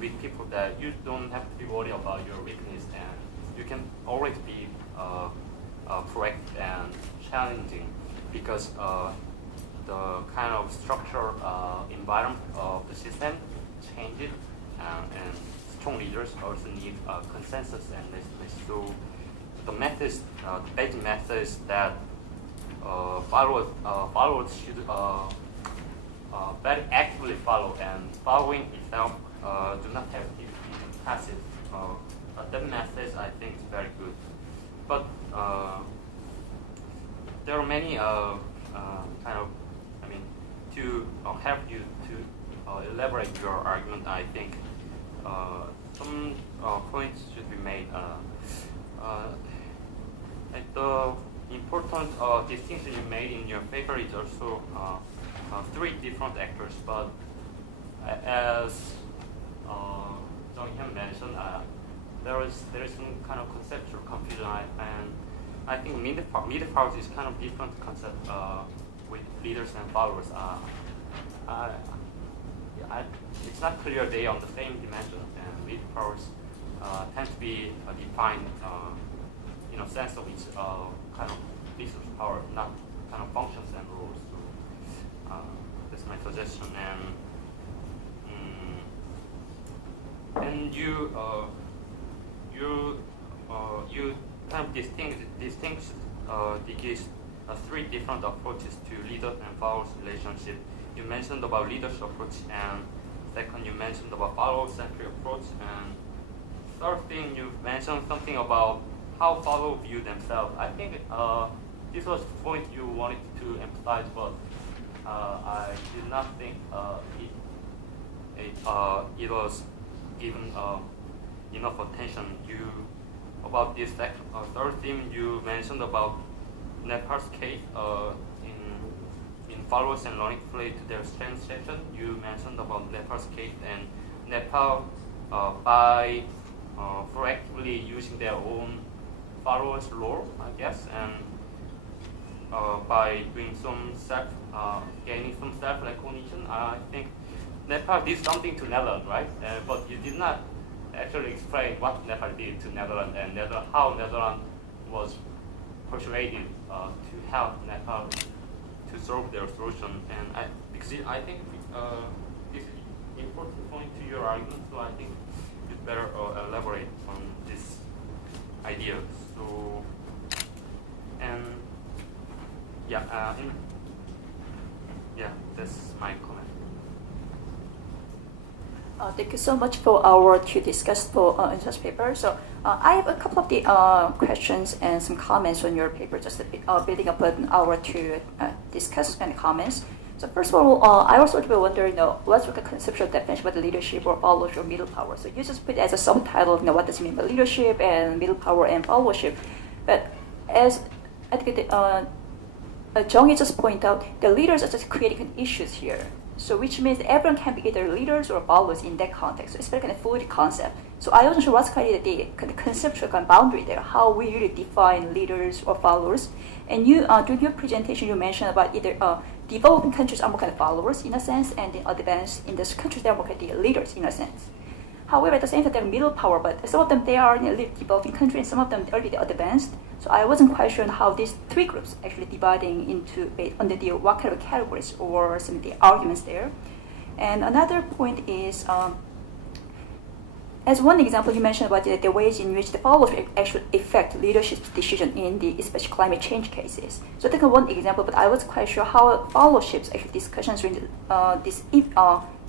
weak people, that you don't have to be worried about your weakness, and you can always be proactive and challenging, because the kind of structure environment of the system changes, and strong leaders also need consensus and listeners. So the methods, the basic methods that followers should very actively follow, and following itself do not have to be passive. That method, I think, is very good. But there are many kind of, to help you to elaborate your argument, I think some points should be made. And the important distinction you made in your paper is also three different actors, but as Jung-hyun mentioned, there is some kind of conceptual confusion, and I think middle powers is kind of different concept with leaders and followers. It's not clear they are on the same dimension, and middle powers tend to be defined in a sense of its kind of pieces of power, not kind of functions and rules. So that's my suggestion. And you kind of distinguish three different approaches to leader and followers relationship. You mentioned about leader's approach, and second you mentioned about follower-centric approach, and third thing you mentioned something about how followers view themselves. I think this was the point you wanted to emphasize, but I did not think it was given enough attention. About this third theme you mentioned about Nepal's case in followers and learning play to their strength section. You mentioned about Nepal's case, and Nepal by proactively using their own followers' role, I guess, and by doing some gaining some self-recognition. I think Nepal did something to Netherlands, right? But you did not actually explain what Nepal did to Netherlands and how Netherlands was persuaded to help Nepal to solve their solution. And because I think this is an important point to your argument, so I think you'd better elaborate on this idea. So, and that's my comment. Thank you so much for our to discuss for such paper. So I have a couple of the questions and some comments on your paper, just building upon our to discuss and comments. So first of all, I also wonder, what's the conceptual definition of the leadership or followership or middle power? So you just put it as a subtitle, what does it mean by leadership and middle power and followership? But as I think Jung just pointed out, the leaders are just creating issues here. So which means everyone can be either leaders or followers in that context. So it's very kind of fluid concept. So I wasn't sure what's kind of the conceptual kind of boundary there, how we really define leaders or followers. And you, during your presentation, you mentioned about either developing countries are more kind of followers in a sense, and the advanced industry countries, they are more kind of leaders in a sense. However, at the same time, they're middle power, but some of them, they are developing countries, and some of them already advanced. So I wasn't quite sure how these three groups actually dividing into under the what kind of categories or some of the arguments there. And another point is, as one example, you mentioned about the ways in which the followers actually affect leadership's decision in the especially climate change cases. So I think one example, but I was quite sure how followership's actually discussions during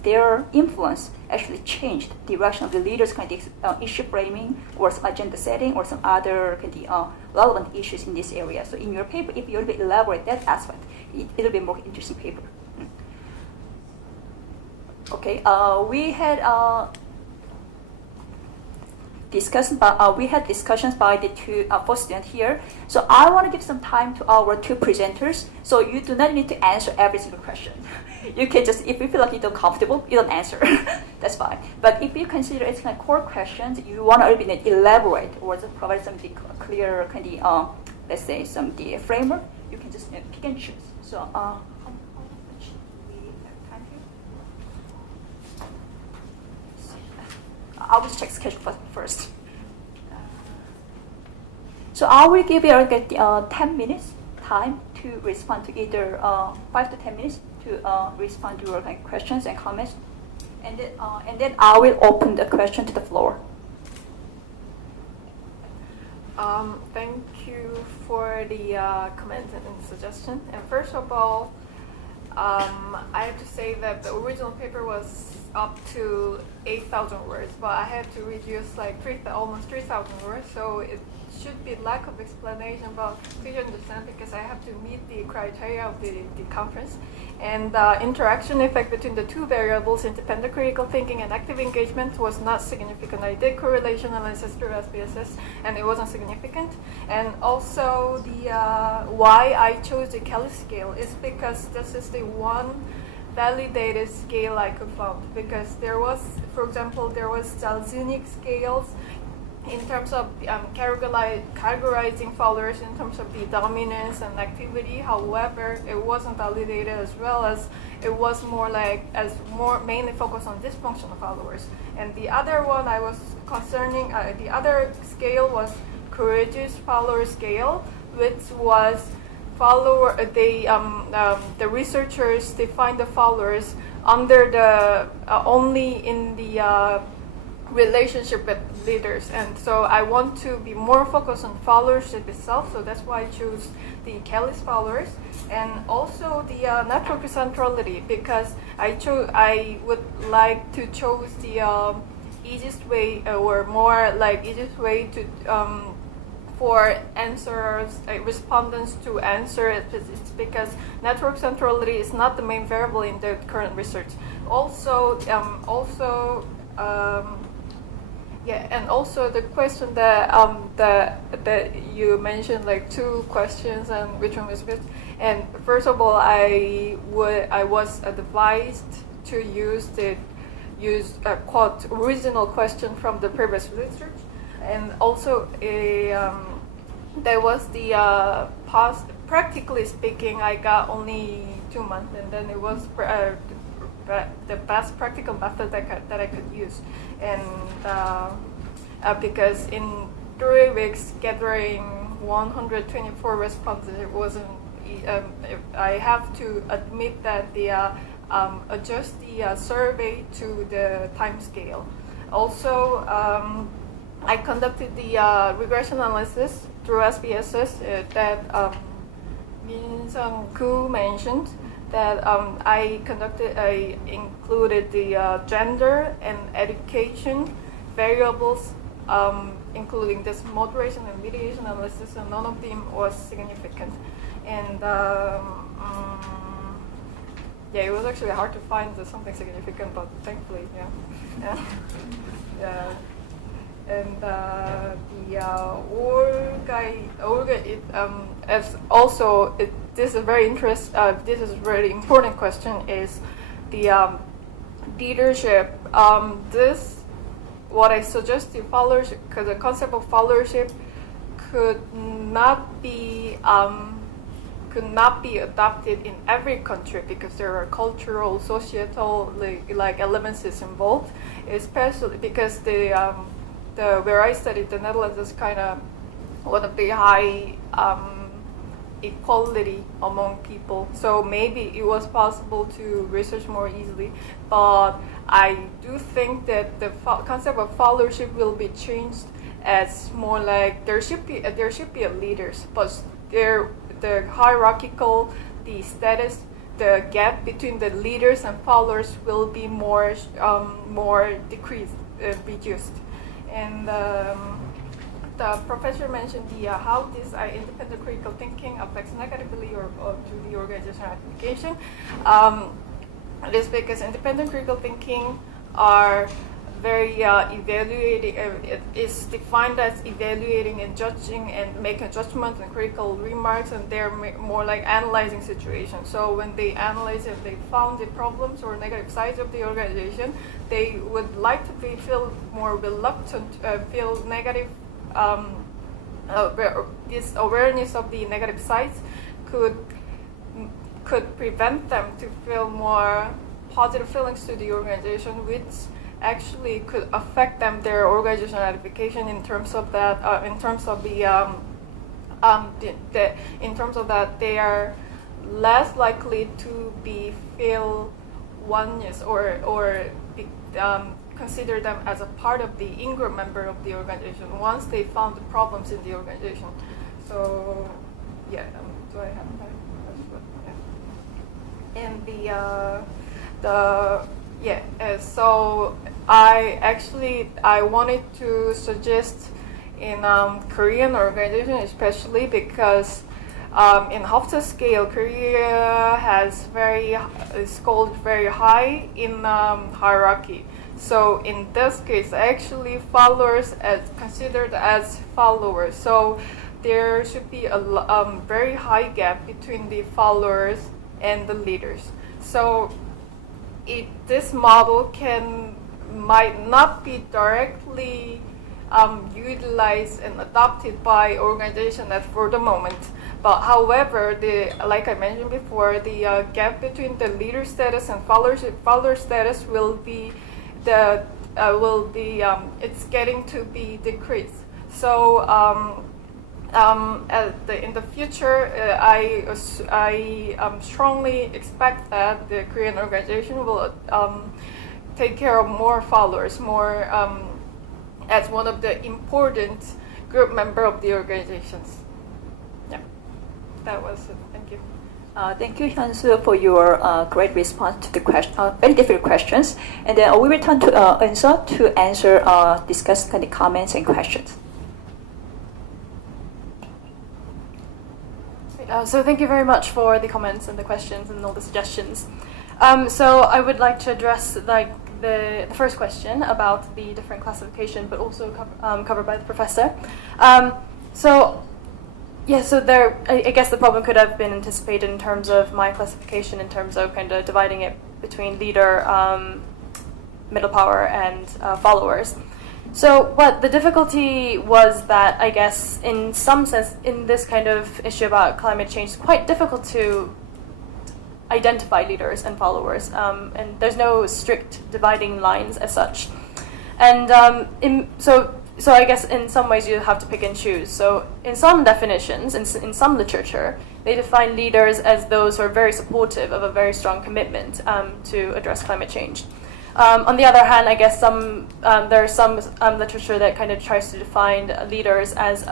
their influence actually changed the direction of the leaders' kind of issue framing or some agenda setting or some other kind of relevant issues in this area. So in your paper, if you will elaborate that aspect, it'll be a more interesting paper. Okay, we had discussions by the two first students here. So I want to give some time to our two presenters. So you do not need to answer every single question. You can just, if you feel like you don't comfortable, you don't answer. That's fine. But if you consider it's kind of core questions, you want to elaborate or just provide some clear kind of, let's say, some the framework, you can just pick and choose. So how much do we have time here? I'll just check schedule first. So I will give you 10 minutes time to respond to either 5 to 10 minutes to respond to your questions and comments, and then I will open the question to the floor. Thank you for the comment and suggestion. And first of all, I have to say that the original paper was up to 8,000 words, but I had to reduce like almost 3,000 words, so it should be lack of explanation, but please understand because I have to meet the criteria of the conference. And the interaction effect between the two variables, independent critical thinking and active engagement, was not significant. I did correlation analysis through SPSS, and it wasn't significant. And also the why I chose the Kelly scale is because this is the one validated scale I could find. Because there was, for example, there was Zalzinic scales in terms of categorizing followers in terms of the dominance and activity. However, it wasn't validated, as well as it was more like mainly focused on dysfunctional followers. And the other one I was concerning, the other scale was courageous follower scale, which was the researchers defined the followers under the only in the relationship with leaders, and so I want to be more focused on followership itself, so that's why I chose the Kelly's followers. And also the network centrality, because I would like to choose the easiest way, or more like easiest way to for answers, respondents to answer it. It's because network centrality is not the main variable in the current research. Yeah, and also the question that you mentioned, like 2 questions, and which one was which. And first of all, I was advised to use a quote original question from the previous research, and also there was the practically speaking, I got only 2 months, and then it was the best practical method that I could use. And because in 3 weeks gathering 124 responses, it wasn't. I have to admit that the adjust the survey to the time scale. Also, I conducted the regression analysis through SPSS that Min Sung-koo mentioned. That I included the gender and education variables, including this moderation and mediation analysis, and none of them was significant. And yeah, it was actually hard to find something significant, but thankfully, yeah. And this is a very this is a very important question, is the leadership. What I suggest to followership, because the concept of followership could not be adopted in every country, because there are cultural, societal like elements is involved, especially because where I studied, the Netherlands is kind of one of the high equality among people. So maybe it was possible to research more easily, but I do think that the concept of followership will be changed as more like there should be a leaders, but the hierarchical, the status, the gap between the leaders and followers will be more decreased, reduced. And the professor mentioned how this independent critical thinking affects negatively or to the organizational application. It is because independent critical thinking are very evaluating. It is defined as evaluating and judging and making judgments and critical remarks, and they're more like analyzing situations. So when they analyze if they found the problems or negative sides of the organization, they would like to feel more reluctant, feel negative. This awareness of the negative sides could prevent them to feel more positive feelings to the organization, which actually could affect their organizational edification in terms of that. In terms of that, they are less likely to feel oneness or consider them as a part of the in-group member of the organization once they found the problems in the organization. So, yeah, do I have time? Yeah. And Yeah, so I wanted to suggest in Korean organization, especially because in Hotel scale, Korea is scored very high in hierarchy. So in this case, actually followers as considered as followers. So there should be a very high gap between the followers and the leaders. So this model might not be directly utilized and adopted by organizations for the moment. But however, like I mentioned before, the gap between the leader status and follower status will be it's getting to be decreased. So in the future, I strongly expect that the Korean organization will take care of more followers, more as one of the important group member of the organizations. Yeah, that was it. Thank you. Thank you, Hyun-soo, for your great response to the very different questions. And then we will turn to Eun-soo to discuss kind of comments and questions. So thank you very much for the comments and the questions and all the suggestions. So I would like to address the first question about the different classification, but also covered by the professor. So there, I guess the problem could have been anticipated in terms of my classification, in terms of kind of dividing it between leader, middle power, and followers. So what the difficulty was that, I guess, in some sense, in this kind of issue about climate change, it's quite difficult to identify leaders and followers, and there's no strict dividing lines as such. And so I guess in some ways you have to pick and choose. So in some definitions, in some literature, they define leaders as those who are very supportive of a very strong commitment to address climate change. On the other hand, I guess there's some literature that kind of tries to define leaders as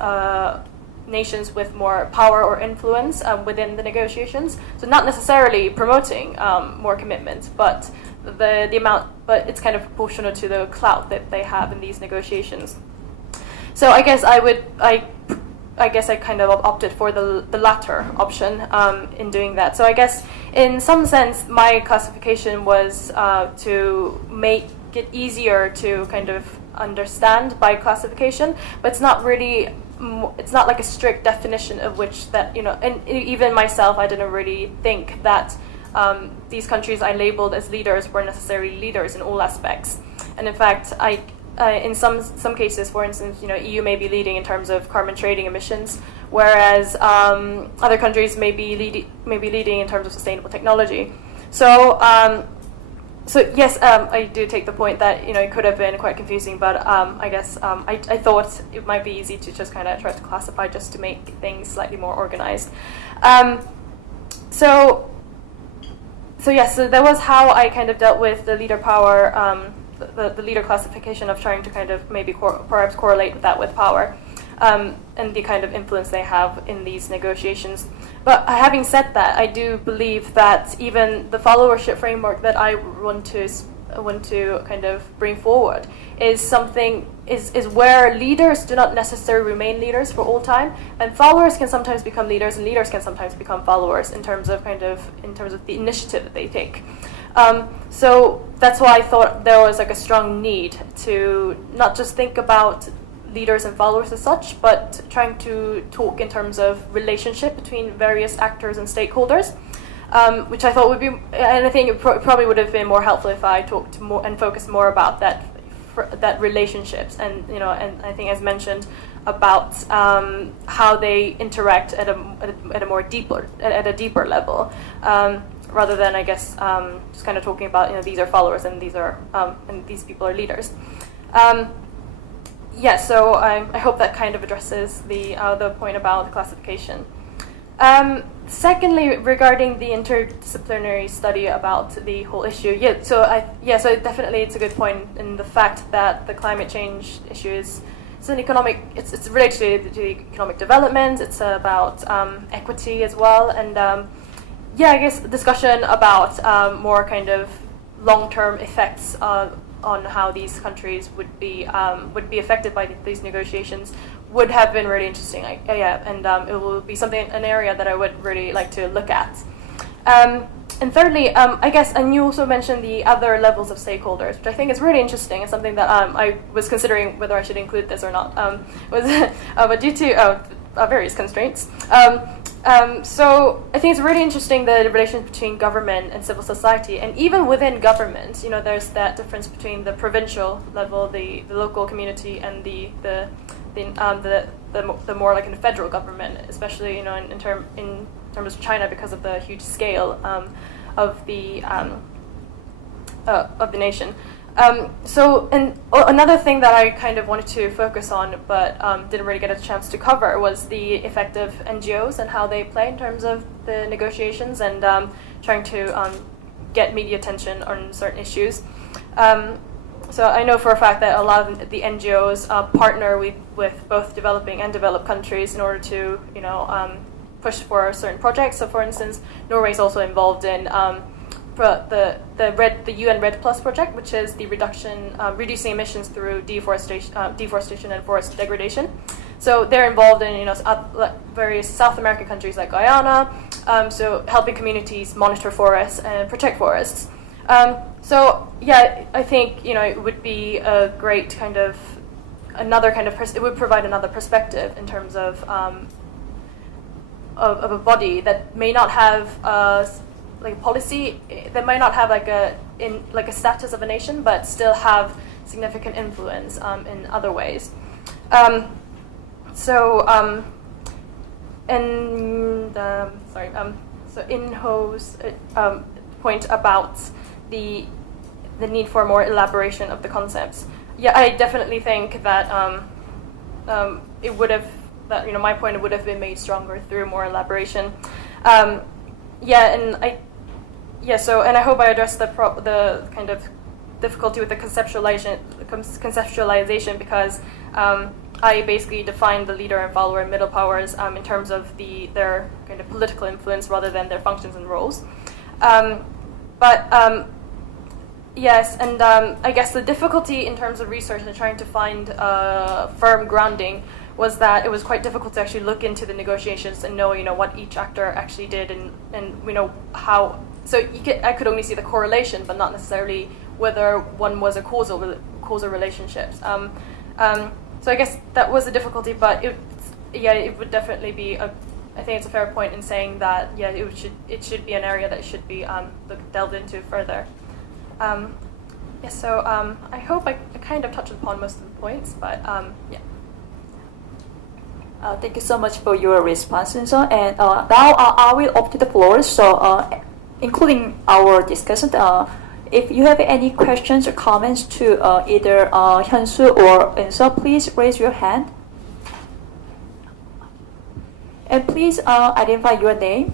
nations with more power or influence within the negotiations. So not necessarily promoting more commitment, but the amount, but it's kind of proportional to the clout that they have in these negotiations. So I guess I kind of opted for the latter option in doing that. So I guess in some sense my classification was to make it easier to kind of understand by classification, but it's not really. It's not like a strict definition of which that, and even myself, I didn't really think that these countries I labeled as leaders were necessarily leaders in all aspects. And in fact, in some cases, for instance, EU may be leading in terms of carbon trading emissions, whereas other countries may be leading in terms of sustainable technology. So yes, I do take the point that it could have been quite confusing, but I guess I thought it might be easy to just kind of try to classify just to make things slightly more organized. So that was how I kind of dealt with the leader power, the leader classification of trying to kind of maybe perhaps correlate that with power and the kind of influence they have in these negotiations. But having said that, I do believe that even the followership framework that I want to kind of bring forward is where leaders do not necessarily remain leaders for all time, and followers can sometimes become leaders, and leaders can sometimes become followers in terms of the initiative that they take. So that's why I thought there was like a strong need to not just think about leaders and followers as such, but trying to talk in terms of relationship between various actors and stakeholders, which I thought would be, and I think it probably would have been more helpful if I talked more and focused more about that relationships, and and I think as mentioned about how they interact at a deeper level, rather than I guess just kind of talking about these are followers and these people are leaders. So I hope that kind of addresses the point about the classification. Secondly, regarding the interdisciplinary study about the whole issue, so definitely it's a good point in the fact that the climate change issue is it's related to economic development. It's about equity as well, and I guess discussion about more kind of long-term effects on how these countries would be affected by these negotiations would have been really interesting. And it will be an area that I would really like to look at. And thirdly, I guess, and you also mentioned the other levels of stakeholders, which I think is really interesting and something that I was considering whether I should include this or not, but due to various constraints. So I think it's really interesting the relations between government and civil society, and even within government, there's that difference between the provincial level, the local community, and the more like in the federal government, especially in terms of China because of the huge scale of the nation. And another thing that I kind of wanted to focus on, but didn't really get a chance to cover, was the effect of NGOs and how they play in terms of the negotiations and trying to get media attention on certain issues. So I know for a fact that a lot of the NGOs partner with both developing and developed countries in order to push for certain projects. So for instance, Norway is also involved in the UN Red Plus project, which is the reducing emissions through deforestation and forest degradation. So they're involved in various South American countries like Guyana, so helping communities monitor forests and protect forests. So yeah, I think it would be a great it would provide another perspective in terms of a body that may not have like policy, that might not have like a status of a nation, but still have significant influence in other ways. So In-ho's point about the need for more elaboration of the concepts. Yeah, I definitely think that it would have my point would have been made stronger through more elaboration. And I hope I addressed the kind of difficulty with the conceptualization because I basically defined the leader and follower and middle powers in terms of their kind of political influence rather than their functions and roles. Yes, and I guess the difficulty in terms of research and trying to find firm grounding was that it was quite difficult to actually look into the negotiations and know, what each actor actually did and how. So I could only see the correlation, but not necessarily whether one was a causal relationships. So I guess that was a difficulty, but it would definitely be I think it's a fair point in saying that it should be an area that should be delved into further. So I hope I kind of touched upon most of the points, but yeah. Thank you so much for your responses. And now I will open the floor. So, including our discussion, if you have any questions or comments to either Hyun-soo or Inso, please raise your hand. And please identify your name.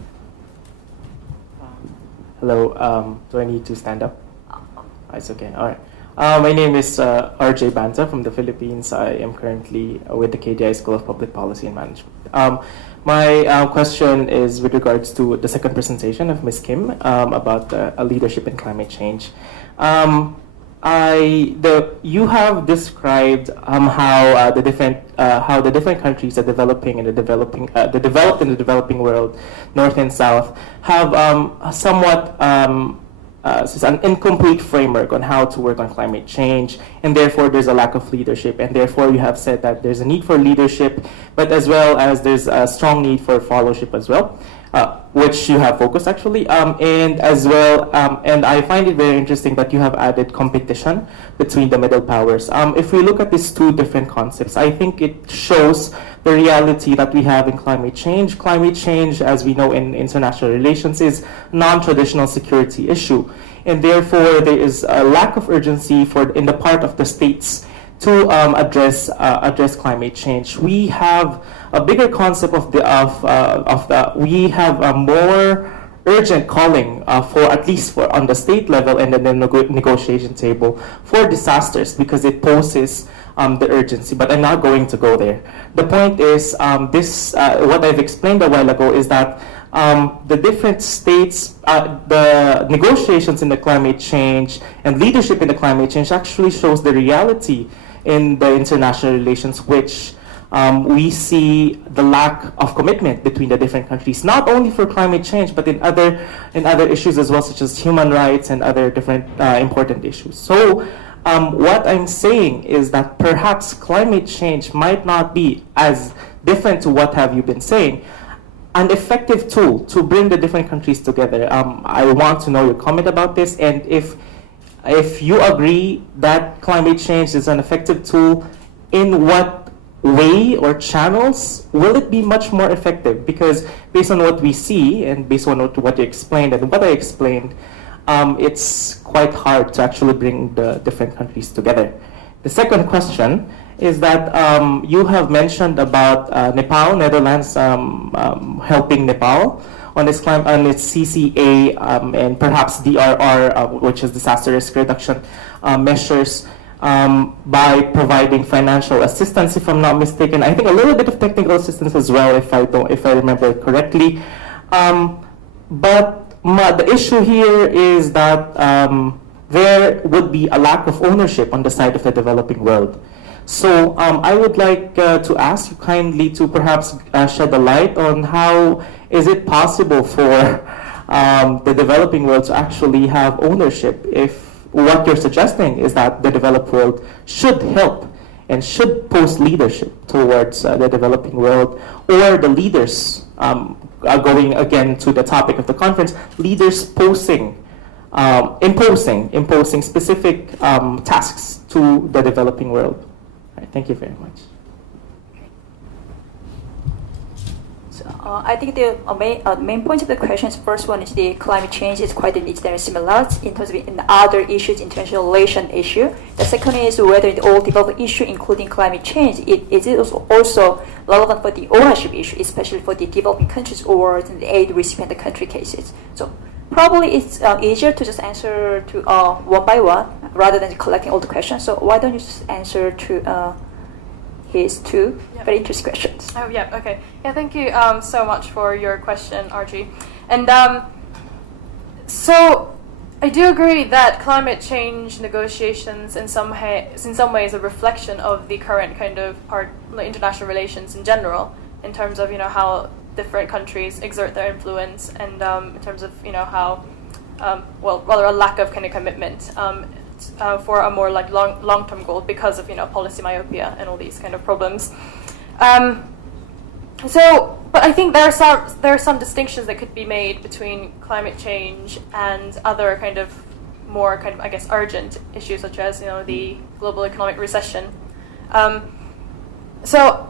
Hello, do I need to stand up? It's okay, all right. My name is RJ Banta from the Philippines. I am currently with the KDI School of Public Policy and Management. My question is with regards to the second presentation of Ms. Kim about leadership in climate change. You have described how the different countries, the developing and the developing, the developed and the developing world, North and South, have somewhat an incomplete framework on how to work on climate change, and therefore there's a lack of leadership, and therefore you have said that there's a need for leadership, but as well as there's a strong need for followership as well, which you have focused actually, and as well, and I find it very interesting that you have added competition between the middle powers. If we look at these two different concepts, I think it shows the reality that we have in climate change. Climate change, as we know in international relations, is non-traditional security issue, and therefore there is a lack of urgency in the part of the states to address climate change. We have a bigger concept we have a more urgent calling for at least for on the state level and then the negotiation table for disasters because it poses the urgency, but I'm not going to go there. The point is what I've explained a while ago is that the different states, the negotiations in the climate change and leadership in the climate change actually shows the reality in the international relations, which we see the lack of commitment between the different countries, not only for climate change, but in other issues as well, such as human rights and other different important issues. So what I'm saying is that perhaps climate change might not be as different to what have you been saying, an effective tool to bring the different countries together. I want to know your comment about this, and if you agree that climate change is an effective tool, in what way or channels will it be much more effective? Because based on what we see and based on what you explained and what I explained, it's quite hard to actually bring the different countries together. The second question is that you have mentioned about Nepal, Netherlands helping Nepal on its CCA and perhaps DRR, which is disaster risk reduction measures, by providing financial assistance, if I'm not mistaken. I think a little bit of technical assistance as well, if I remember correctly. But the issue here is that there would be a lack of ownership on the side of the developing world. So I would like to ask you kindly to perhaps shed a light on how is it possible for the developing world to actually have ownership if what you're suggesting is that the developed world should help and should post leadership towards the developing world, or the leaders, going again to the topic of the conference, leaders imposing specific tasks to the developing world. All right, thank you very much. I think the main point of the questions, first one is the climate change is quite an similar in terms of in other issues, international relation issue. The second is whether the all development issue, including climate change, is it also relevant for the ownership issue, especially for the developing countries or the aid recipient country cases. So probably it's easier to just answer to one by one rather than collecting all the questions. So why don't you just answer to his two very interesting questions. Oh, yeah, okay. Yeah, thank you so much for your question, RG. And so I do agree that climate change negotiations in some ways a reflection of the current kind of international relations in general, in terms of, how different countries exert their influence, and in terms of, how, rather a lack of kind of commitment for a more like long-term goal because of policy myopia and all these kind of problems. But I think there are some distinctions that could be made between climate change and other kind of more kind of, I guess, urgent issues such as the global economic recession. So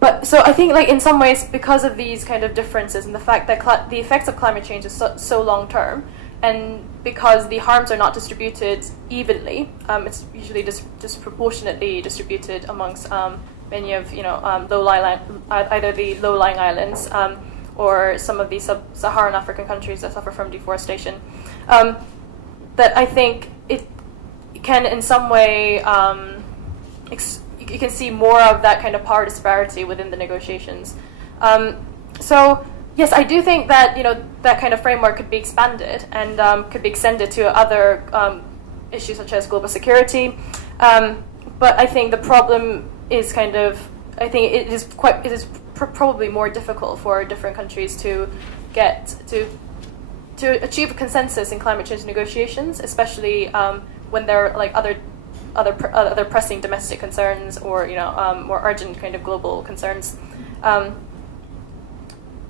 I think like in some ways, because of these kind of differences and the fact that the effects of climate change is so long-term, and because the harms are not distributed evenly, it's usually disproportionately distributed amongst many of either the low-lying islands or some of the sub-Saharan African countries that suffer from deforestation. That I think it can in some way you can see more of that kind of power disparity within the negotiations. So yes, I do think that that kind of framework could be expanded and could be extended to other issues such as global security. But I think the problem is it is probably more difficult for different countries to get to achieve a consensus in climate change negotiations, especially when there are like other pressing domestic concerns or more urgent kind of global concerns.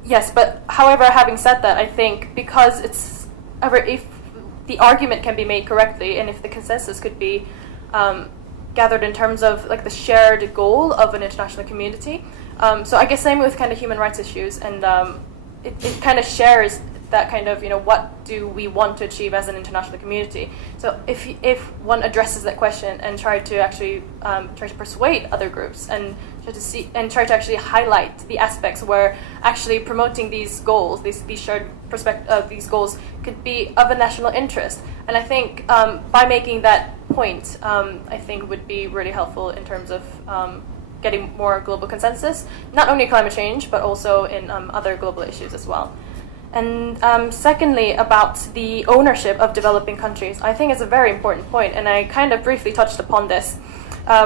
Yes, but however, having said that, I think because if the argument can be made correctly and if the consensus could be gathered in terms of like the shared goal of an international community, so I guess same with kind of human rights issues, and it kind of shares that kind of what do we want to achieve as an international community. So if one addresses that question and try to actually try to persuade other groups and try to actually highlight the aspects where actually promoting these goals, these shared these goals could be of a national interest. And I think by making that point, I think would be really helpful in terms of getting more global consensus, not only climate change, but also in other global issues as well. And secondly, about the ownership of developing countries, I think it's a very important point, and I kind of briefly touched upon this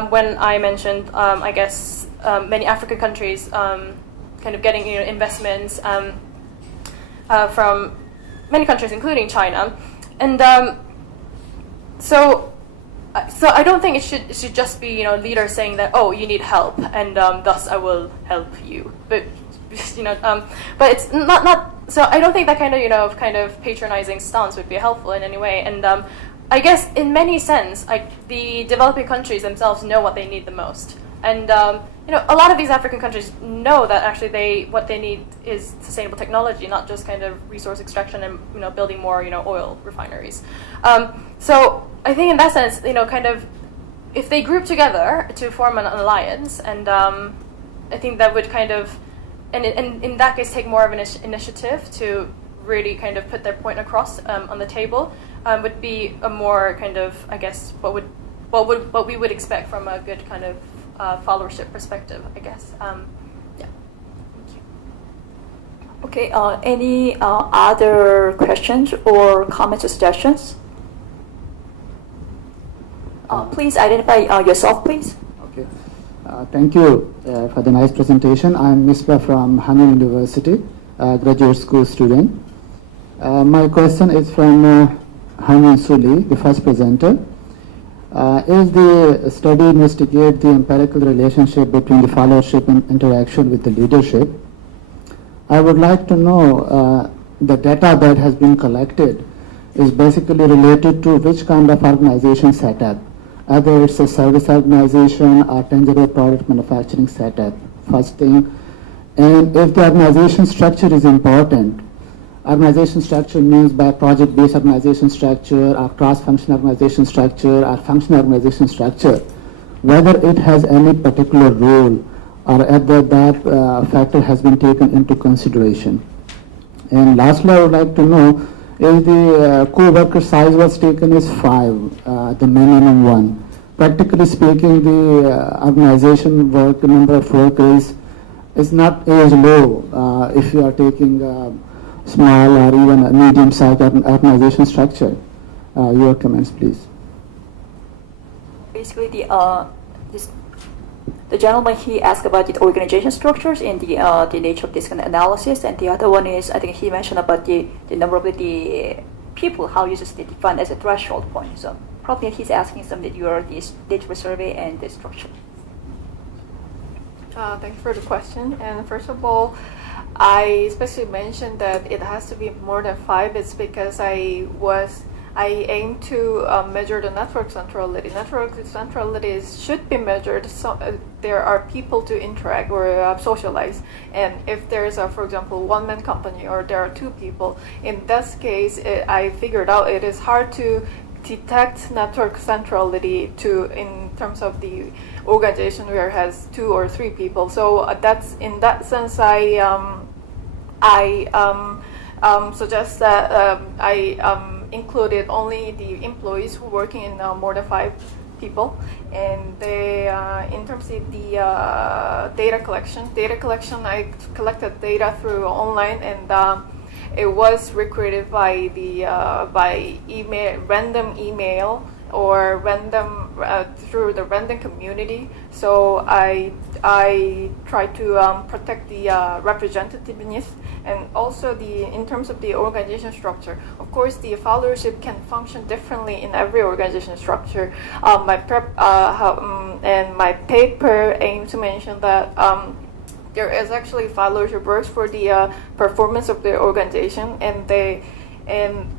when I mentioned, I guess, many African countries kind of getting investments from many countries, including China. And so I don't think it should just be leaders saying that, oh, you need help, and thus I will help you. But but it's not. So I don't think that kind of patronizing stance would be helpful in any way. And I guess in many sense, the developing countries themselves know what they need the most. And a lot of these African countries know that actually what they need is sustainable technology, not just kind of resource extraction and building more oil refineries. So I think in that sense, kind of if they group together to form an alliance, and I think that would kind of and in that case take more of an initiative to really kind of put their point across on the table, would be a more kind of, I guess, what we would expect from a good kind of followership perspective, I guess. Yeah. Thank you. Okay. Any other questions or comments or suggestions? Please identify yourself, please. Okay. Thank you for the nice presentation. I'm Misbah from Hanwha University, graduate school student. My question is from Hanwha Suli, the first presenter. Is the study investigate the empirical relationship between the followership and interaction with the leadership? I would like to know the data that has been collected is basically related to which kind of organization setup, either it's a service organization or tangible product manufacturing setup, first thing. And if the organization structure is important, organization structure means by project-based organization structure or cross-functional organization structure or functional organization structure, whether it has any particular role or whether that factor has been taken into consideration. And lastly, I would like to know if the co-worker size was taken as 5, the minimum one. Practically speaking, the organization number of workers is not as low if you are taking small or even a medium-sized organization structure. Your comments, please. Basically, the gentleman, he asked about the organization structures and the nature of this kind of analysis, and the other one is, I think he mentioned about the number of the people, how users they define as a threshold point. So probably he's asking some that you are the data survey and the structure. Thank you for the question. And first of all, I especially mentioned that it has to be more than 5. It's because I aim to measure the network centrality. Network centrality should be measured so there are people to interact or socialize. And if there is, for example, one-man company or there are 2 people, in this case, I figured out it is hard to detect network centrality in terms of the organization where it has 2 or 3 people. So that's in that sense, I suggest that I included only the employees who are working in more than 5 people. And they, in terms of the data collection, I collected data through online, and it was recruited by email, random email, or random through the random community. So I try to protect the representativeness, and also in terms of the organization structure. Of course, the followership can function differently in every organization structure. My paper aims to mention that there is actually followership works for the performance of the organization, and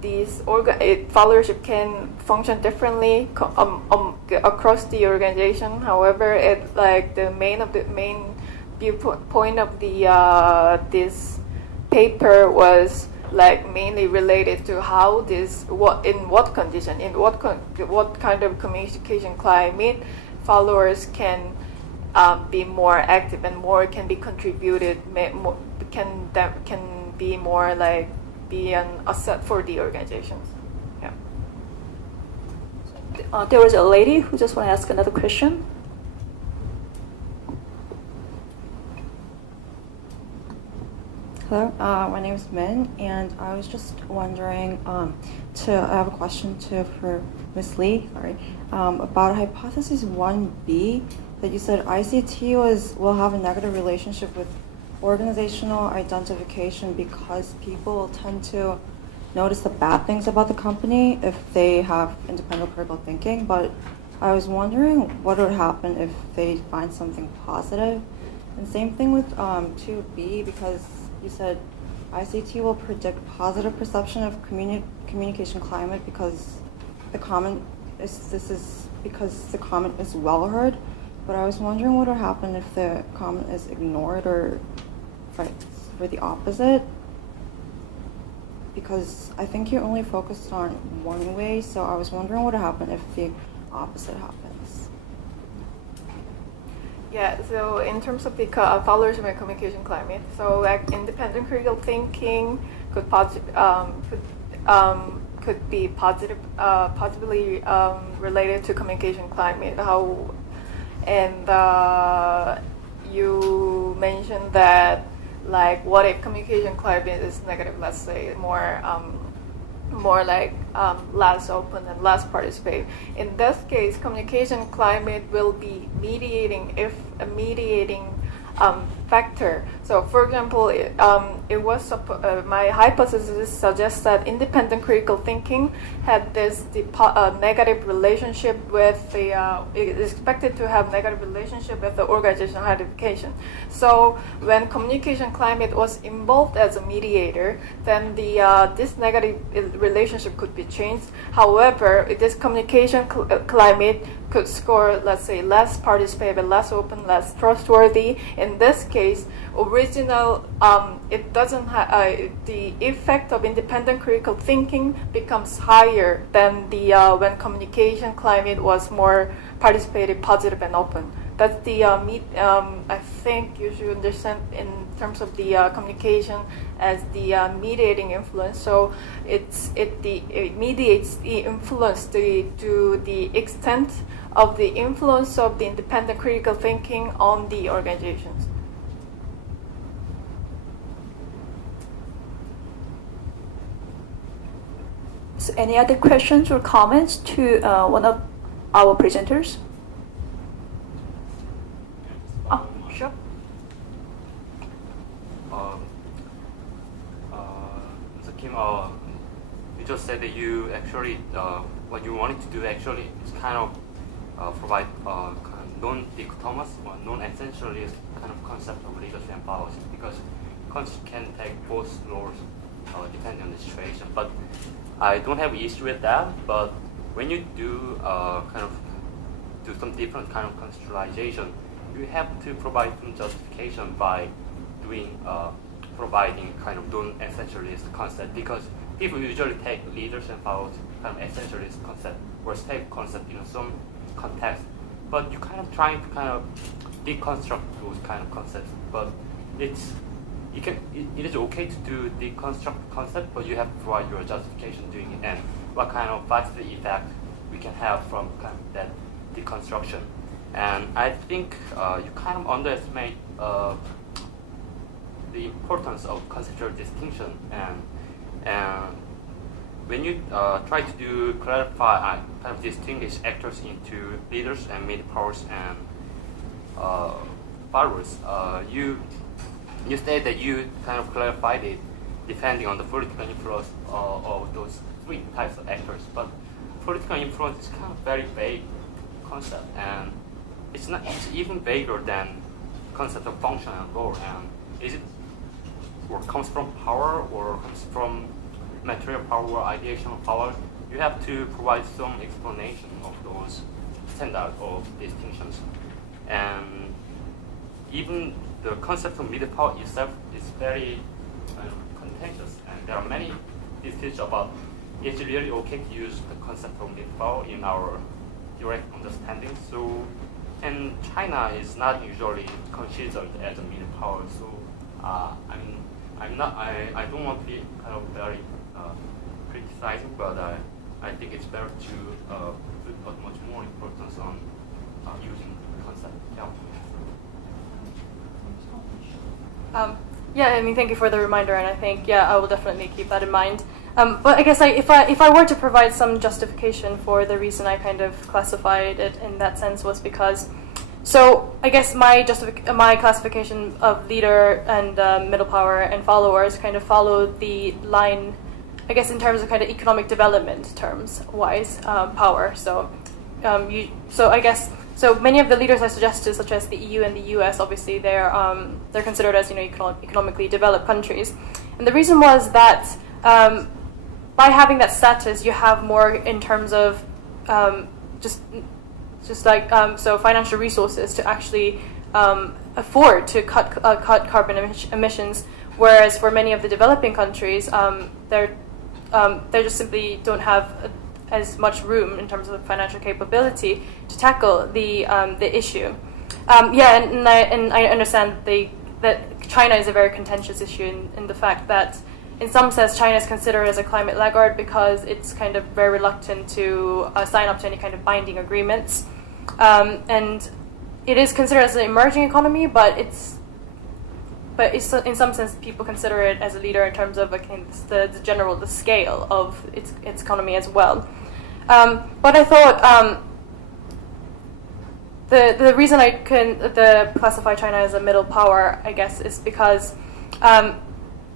these followership can function differently across the organization. However, the main viewpoint of this paper was mainly related to how what condition, what kind of communication climate followers can be more active and more can be contributed, can be more be an asset for the organizations. Yeah. There was a lady who just want to ask another question. Hello, my name is Min, and I was just wondering, I have a question for Ms. Lee, about hypothesis 1B, that you said ICT will have a negative relationship with organizational identification because people will tend to notice the bad things about the company if they have independent critical thinking, but I was wondering what would happen if they find something positive. And same thing with 2B, because you said ICT will predict positive perception of communication climate because the comment is well heard. But I was wondering what would happen if the comment is ignored or for the opposite. Because I think you only focused on one way, so I was wondering what would happen if the opposite happens. Yeah, so in terms of the followership and communication climate, so like independent critical thinking could be positively related to communication climate. You mentioned that, like, what if communication climate is negative? Let's say more less open and less participative. In this case, communication climate will be mediating factor. So, for example, my hypothesis suggests that independent critical thinking had this negative relationship with is expected to have negative relationship with the organizational identification. So, when communication climate was involved as a mediator, then this negative relationship could be changed. However, this communication climate could score, let's say, less participative, less open, less trustworthy. In this case, it doesn't the effect of independent critical thinking becomes higher than when communication climate was more participative, positive, and open. That's I think you should understand in terms of the communication as the mediating influence. So it mediates the influence to the extent of the influence of the independent critical thinking on the organizations. So any other questions or comments to one of our presenters? Oh, sure. So Kim, you just said that you actually, what you wanted to do actually is kind of provide kind of non-dichotomous or non-essentialist kind of concept of leadership and policy, because concept can take both roles depending on the situation. But I don't have issue with that. But when you do some different kind of conceptualization, you have to provide some justification by providing kind of non-essentialist concept, because people usually take leaders and followers kind of essentialist concept or stable concept in some context, but you kind of trying to kind of deconstruct those kind of concepts. But it is okay to do deconstruct concept, but you have to provide your justification doing it and what kind of positive effect we can have from kind of that deconstruction. And I think you kind of underestimate the importance of conceptual distinction, and when you try to clarify, kind of distinguish actors into leaders and mid powers and followers, you state that you kind of clarified it depending on the political influence of those three types of actors. But political influence is kind of very vague concept, and it's even vaguer than concept of function and role. And is it or comes from power or comes from material power or ideational power? You have to provide some explanation of those standard of distinctions. And even the concept of middle power itself is very contentious, and there are many disputes about is it really okay to use the concept of middle power in our direct understanding. So, and China is not usually considered as a middle power. So, I don't want to be kind of very criticizing, but I think it's better to put much more importance on using the concept. Yeah. Yeah, I mean, thank you for the reminder, and I think, yeah, I will definitely keep that in mind. But I guess if I were to provide some justification for the reason I kind of classified it in that sense was because, so I guess my classification of leader and middle power and followers kind of follow the line, I guess, in terms of kind of economic development terms wise, power. So I guess. So many of the leaders I suggested, such as the EU and the US, obviously they're considered as economically developed countries, and the reason was that by having that status, you have more in terms of so financial resources to actually afford to cut carbon emissions, whereas for many of the developing countries, they just simply don't have as much room in terms of financial capability to tackle the issue. And I understand that China is a very contentious issue in the fact that, in some sense, China is considered as a climate laggard because it's kind of very reluctant to sign up to any kind of binding agreements, and it is considered as an emerging economy, but it's in some sense people consider it as a leader in terms of the scale of its economy as well. But I thought the reason I can classify China as a middle power, I guess, is because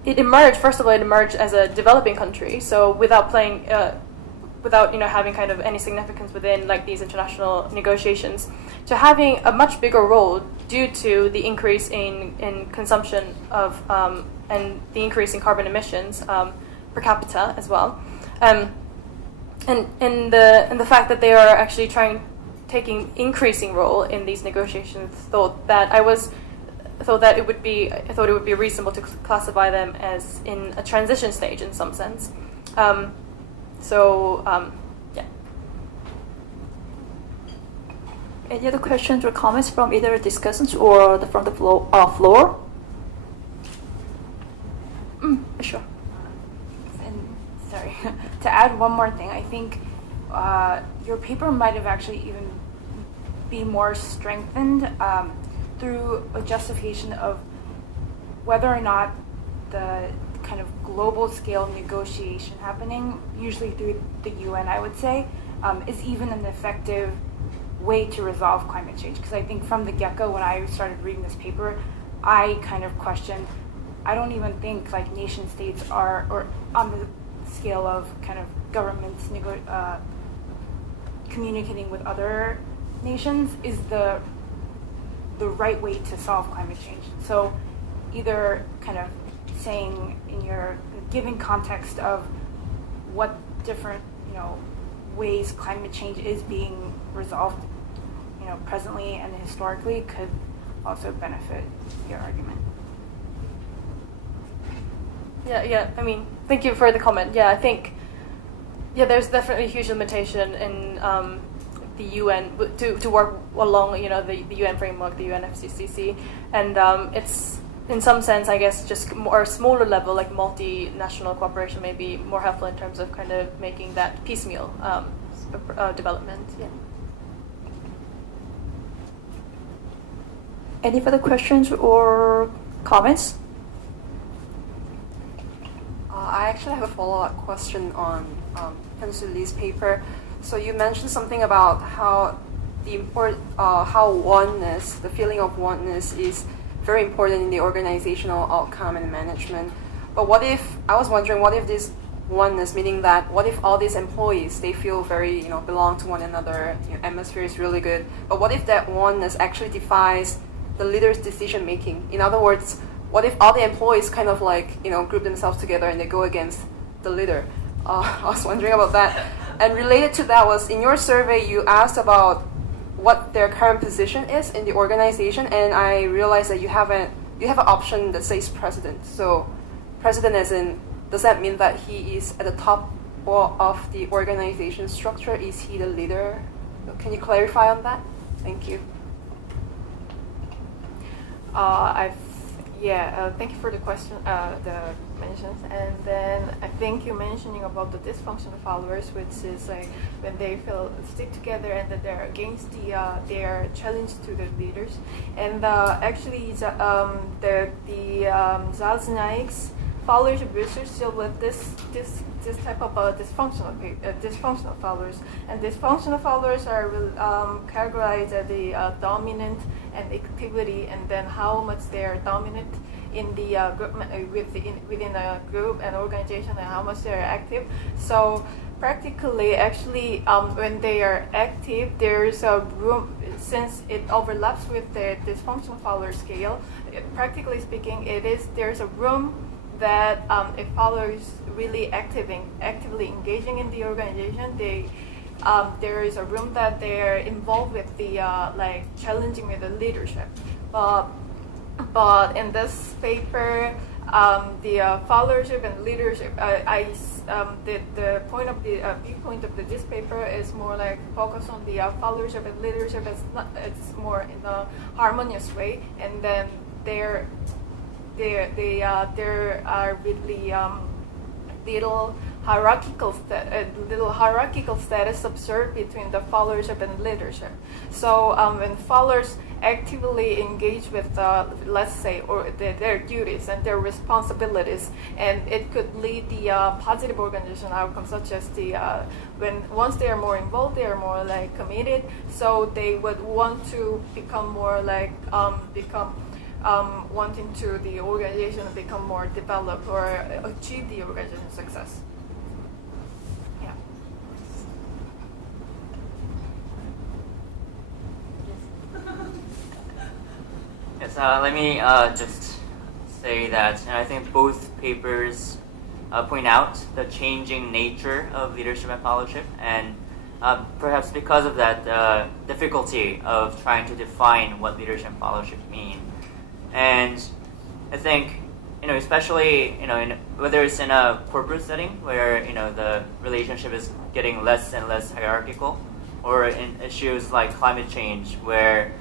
it emerged as a developing country, so without having kind of any significance within like these international negotiations, to having a much bigger role due to the increase in consumption of and the increase in carbon emissions per capita as well, and the fact that they are actually taking increasing role in these negotiations, I thought it would be reasonable to classify them as in a transition stage in some sense. Yeah. Any other questions or comments from either discussants or from the floor? Sure. And sorry, to add one more thing, I think your paper might have actually even been more strengthened through a justification of whether or not the kind of global scale negotiation happening, usually through the UN, I would say, is even an effective way to resolve climate change. Because I think from the get-go, when I started reading this paper, I kind of questioned, I don't even think like nation states are, or on the scale of kind of governments communicating with other nations is the right way to solve climate change. So either kind of saying in your giving context of what different ways climate change is being resolved presently and historically could also benefit your argument. Yeah. I mean, thank you for the comment. Yeah, I think there's definitely a huge limitation in the UN to work along the UN framework, the UNFCCC, and it's in some sense, I guess, just more smaller level, like multinational cooperation may be more helpful in terms of kind of making that piecemeal development. Yeah. Any further questions or comments? I actually have a follow-up question on Professor Lee's paper. So you mentioned something about how how oneness, the feeling of oneness, is very important in the organizational outcome and management. But I was wondering, what if this oneness, meaning that what if all these employees, they feel very, belong to one another, atmosphere is really good, but what if that oneness actually defies the leader's decision making? In other words, what if all the employees kind of group themselves together and they go against the leader? I was wondering about that. And related to that was, in your survey, you asked about what their current position is in the organization, and I realized that you have an option that says president. So president as in, does that mean that he is at the top of the organization structure? Is he the leader? Can you clarify on that? Thank you. Thank you for the question, the mentions. And then I think you're mentioning about the dysfunctional followers, which is like when they feel stick together and that they're against their challenge to the leaders. And actually, Zalzniak's followership research deal with this type of dysfunctional followers. And dysfunctional followers are categorized as the dominant and activity, and then how much they are dominant in the group, within a group and organization, and how much they are active. So practically, actually, when they are active, there's a room, since it overlaps with the dysfunctional follower scale. Practically speaking, there's a room that if followers really actively engaging in the organization, there is a room that they're involved with the like challenging with the leadership. But in this paper, the followership and leadership, the point of the viewpoint of this paper is more like focus on the followership and leadership. It's more in a harmonious way, and then there are really little hierarchical status observed between the followership and leadership. So when followers actively engage with, let's say, or their duties and their responsibilities, and it could lead the positive organization outcomes, such as once they are more involved, they are more like committed. So they would want to become more like wanting to the organization to become more developed or achieve the organization's success. Yeah. Yes, let me just say that I think both papers point out the changing nature of leadership and followership, and perhaps because of that, difficulty of trying to define what leadership and followership mean. And I think, especially, whether it's in a corporate setting where, the relationship is getting less and less hierarchical, or in issues like climate change where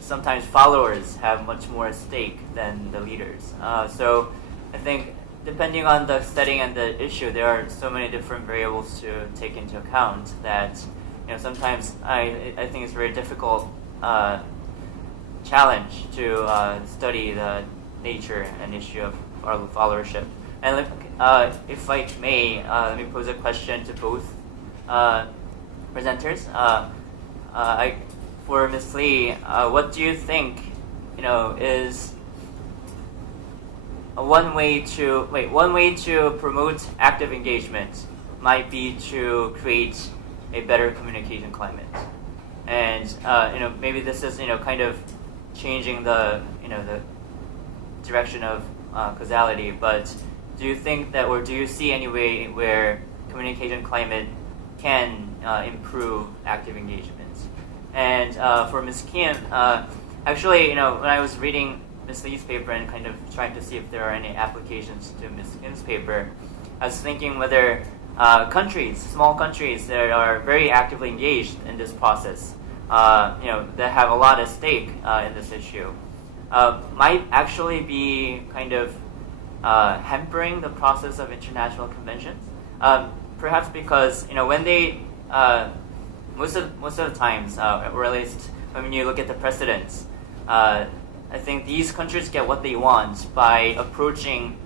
sometimes followers have much more at stake than the leaders. So I think depending on the setting and the issue, there are so many different variables to take into account that, sometimes I think it's very difficult challenge to study the nature and issue of our followership. And if I may, let me pose a question to both presenters. For Ms. Lee, what do you think, is one way to promote active engagement might be to create a better communication climate, and maybe this is kind of changing the the direction of causality, but do you think that, or do you see any way where communication climate can improve active engagement? And for Ms. Kim, actually, when I was reading Ms. Lee's paper and kind of trying to see if there are any applications to Ms. Kim's paper, I was thinking whether small countries that are very actively engaged in this process, that have a lot at stake in this issue, might actually be kind of hampering the process of international conventions. Perhaps because when they most of the times, or at least when you look at the precedents, I think these countries get what they want by approaching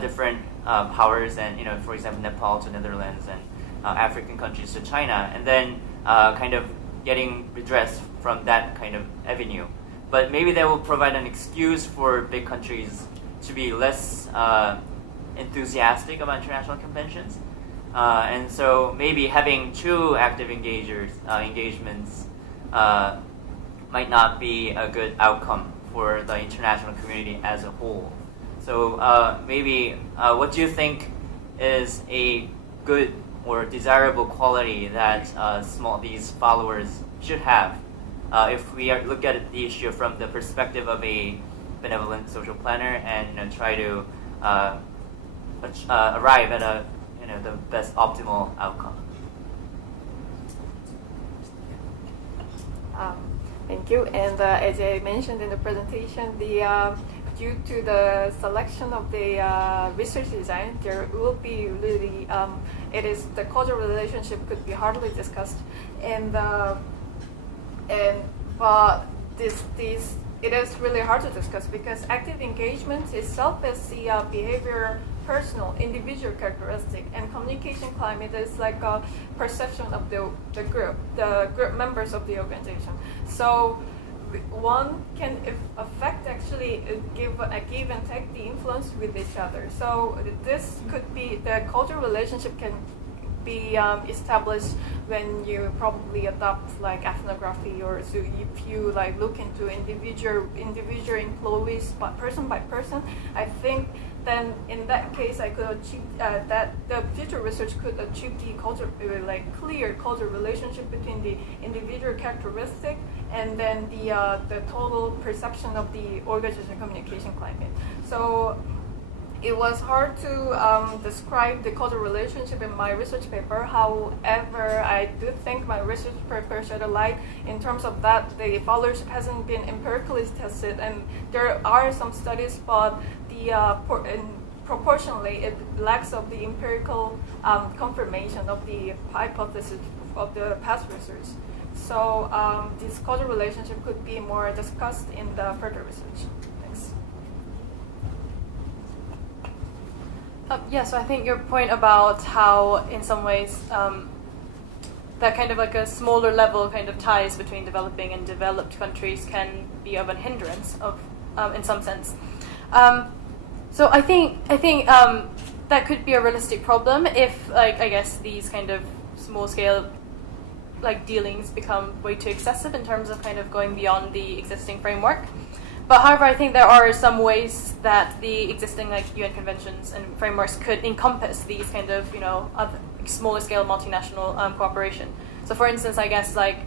different powers, and for example, Nepal to Netherlands, and African countries to China, and then kind of getting redress from that kind of avenue. But maybe that will provide an excuse for big countries to be less enthusiastic about international conventions. And so maybe having two active engagements might not be a good outcome for the international community as a whole. So maybe what do you think is a good or desirable quality that these followers should have if we look at the issue from the perspective of a benevolent social planner and try to arrive at the best optimal outcome? Thank you. And as I mentioned in the presentation, due to the selection of the research design, there will be really the causal relationship could be hardly discussed, but it is really hard to discuss because active engagement itself is the behavior, personal, individual characteristic, and communication climate is like a perception of the group members of the organization. So one can affect actually give and take the influence with each other. So this could be the cultural relationship can be established when you probably adopt like ethnography, or so if you like look into individual employees person by person. I think then in that case I could achieve that the future research could achieve the clear causal relationship between the individual characteristic and then the total perception of the organization communication climate. So it was hard to describe the causal relationship in my research paper. However, I do think my research paper shed a light in terms of that the followership hasn't been empirically tested, and there are some studies, but proportionally it lacks of the empirical confirmation of the hypothesis of the past research. So this causal relationship could be more discussed in the further research. Thanks. Yeah, so I think your point about how, in some ways, that kind of like a smaller level kind of ties between developing and developed countries can be of a hindrance in some sense. So I think that could be a realistic problem if, like, I guess these kind of small scale like dealings become way too excessive in terms of kind of going beyond the existing framework. But however, I think there are some ways that the existing like UN conventions and frameworks could encompass these kind of other smaller scale multinational cooperation. So for instance, I guess like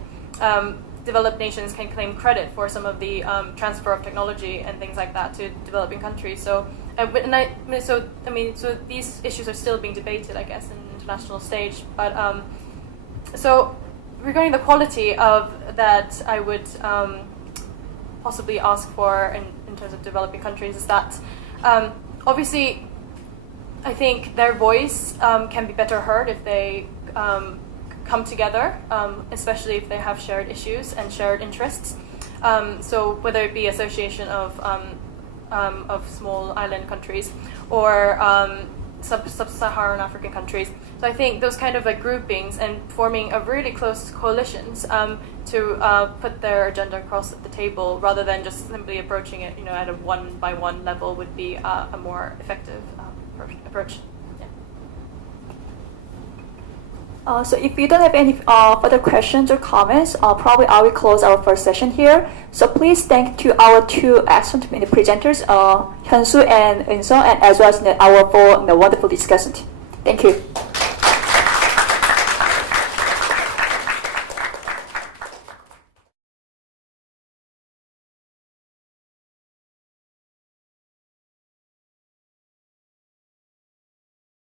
developed nations can claim credit for some of the transfer of technology and things like that to developing countries. So so these issues are still being debated, I guess, in the international stage. But so regarding the quality of that, I would possibly ask for in terms of developing countries is that obviously I think their voice can be better heard if they come together, especially if they have shared issues and shared interests. So whether it be association of small island countries or sub-Saharan African countries. So I think those kind of like groupings and forming a really close coalitions to put their agenda across the table rather than just simply approaching it, at a one-by-one level would be a more effective approach. Yeah. So if you don't have any further questions or comments, probably I will close our first session here. So please thank to our two excellent presenters, Hyun-soo and In-sung, and as well as our four wonderful discussants. Thank you.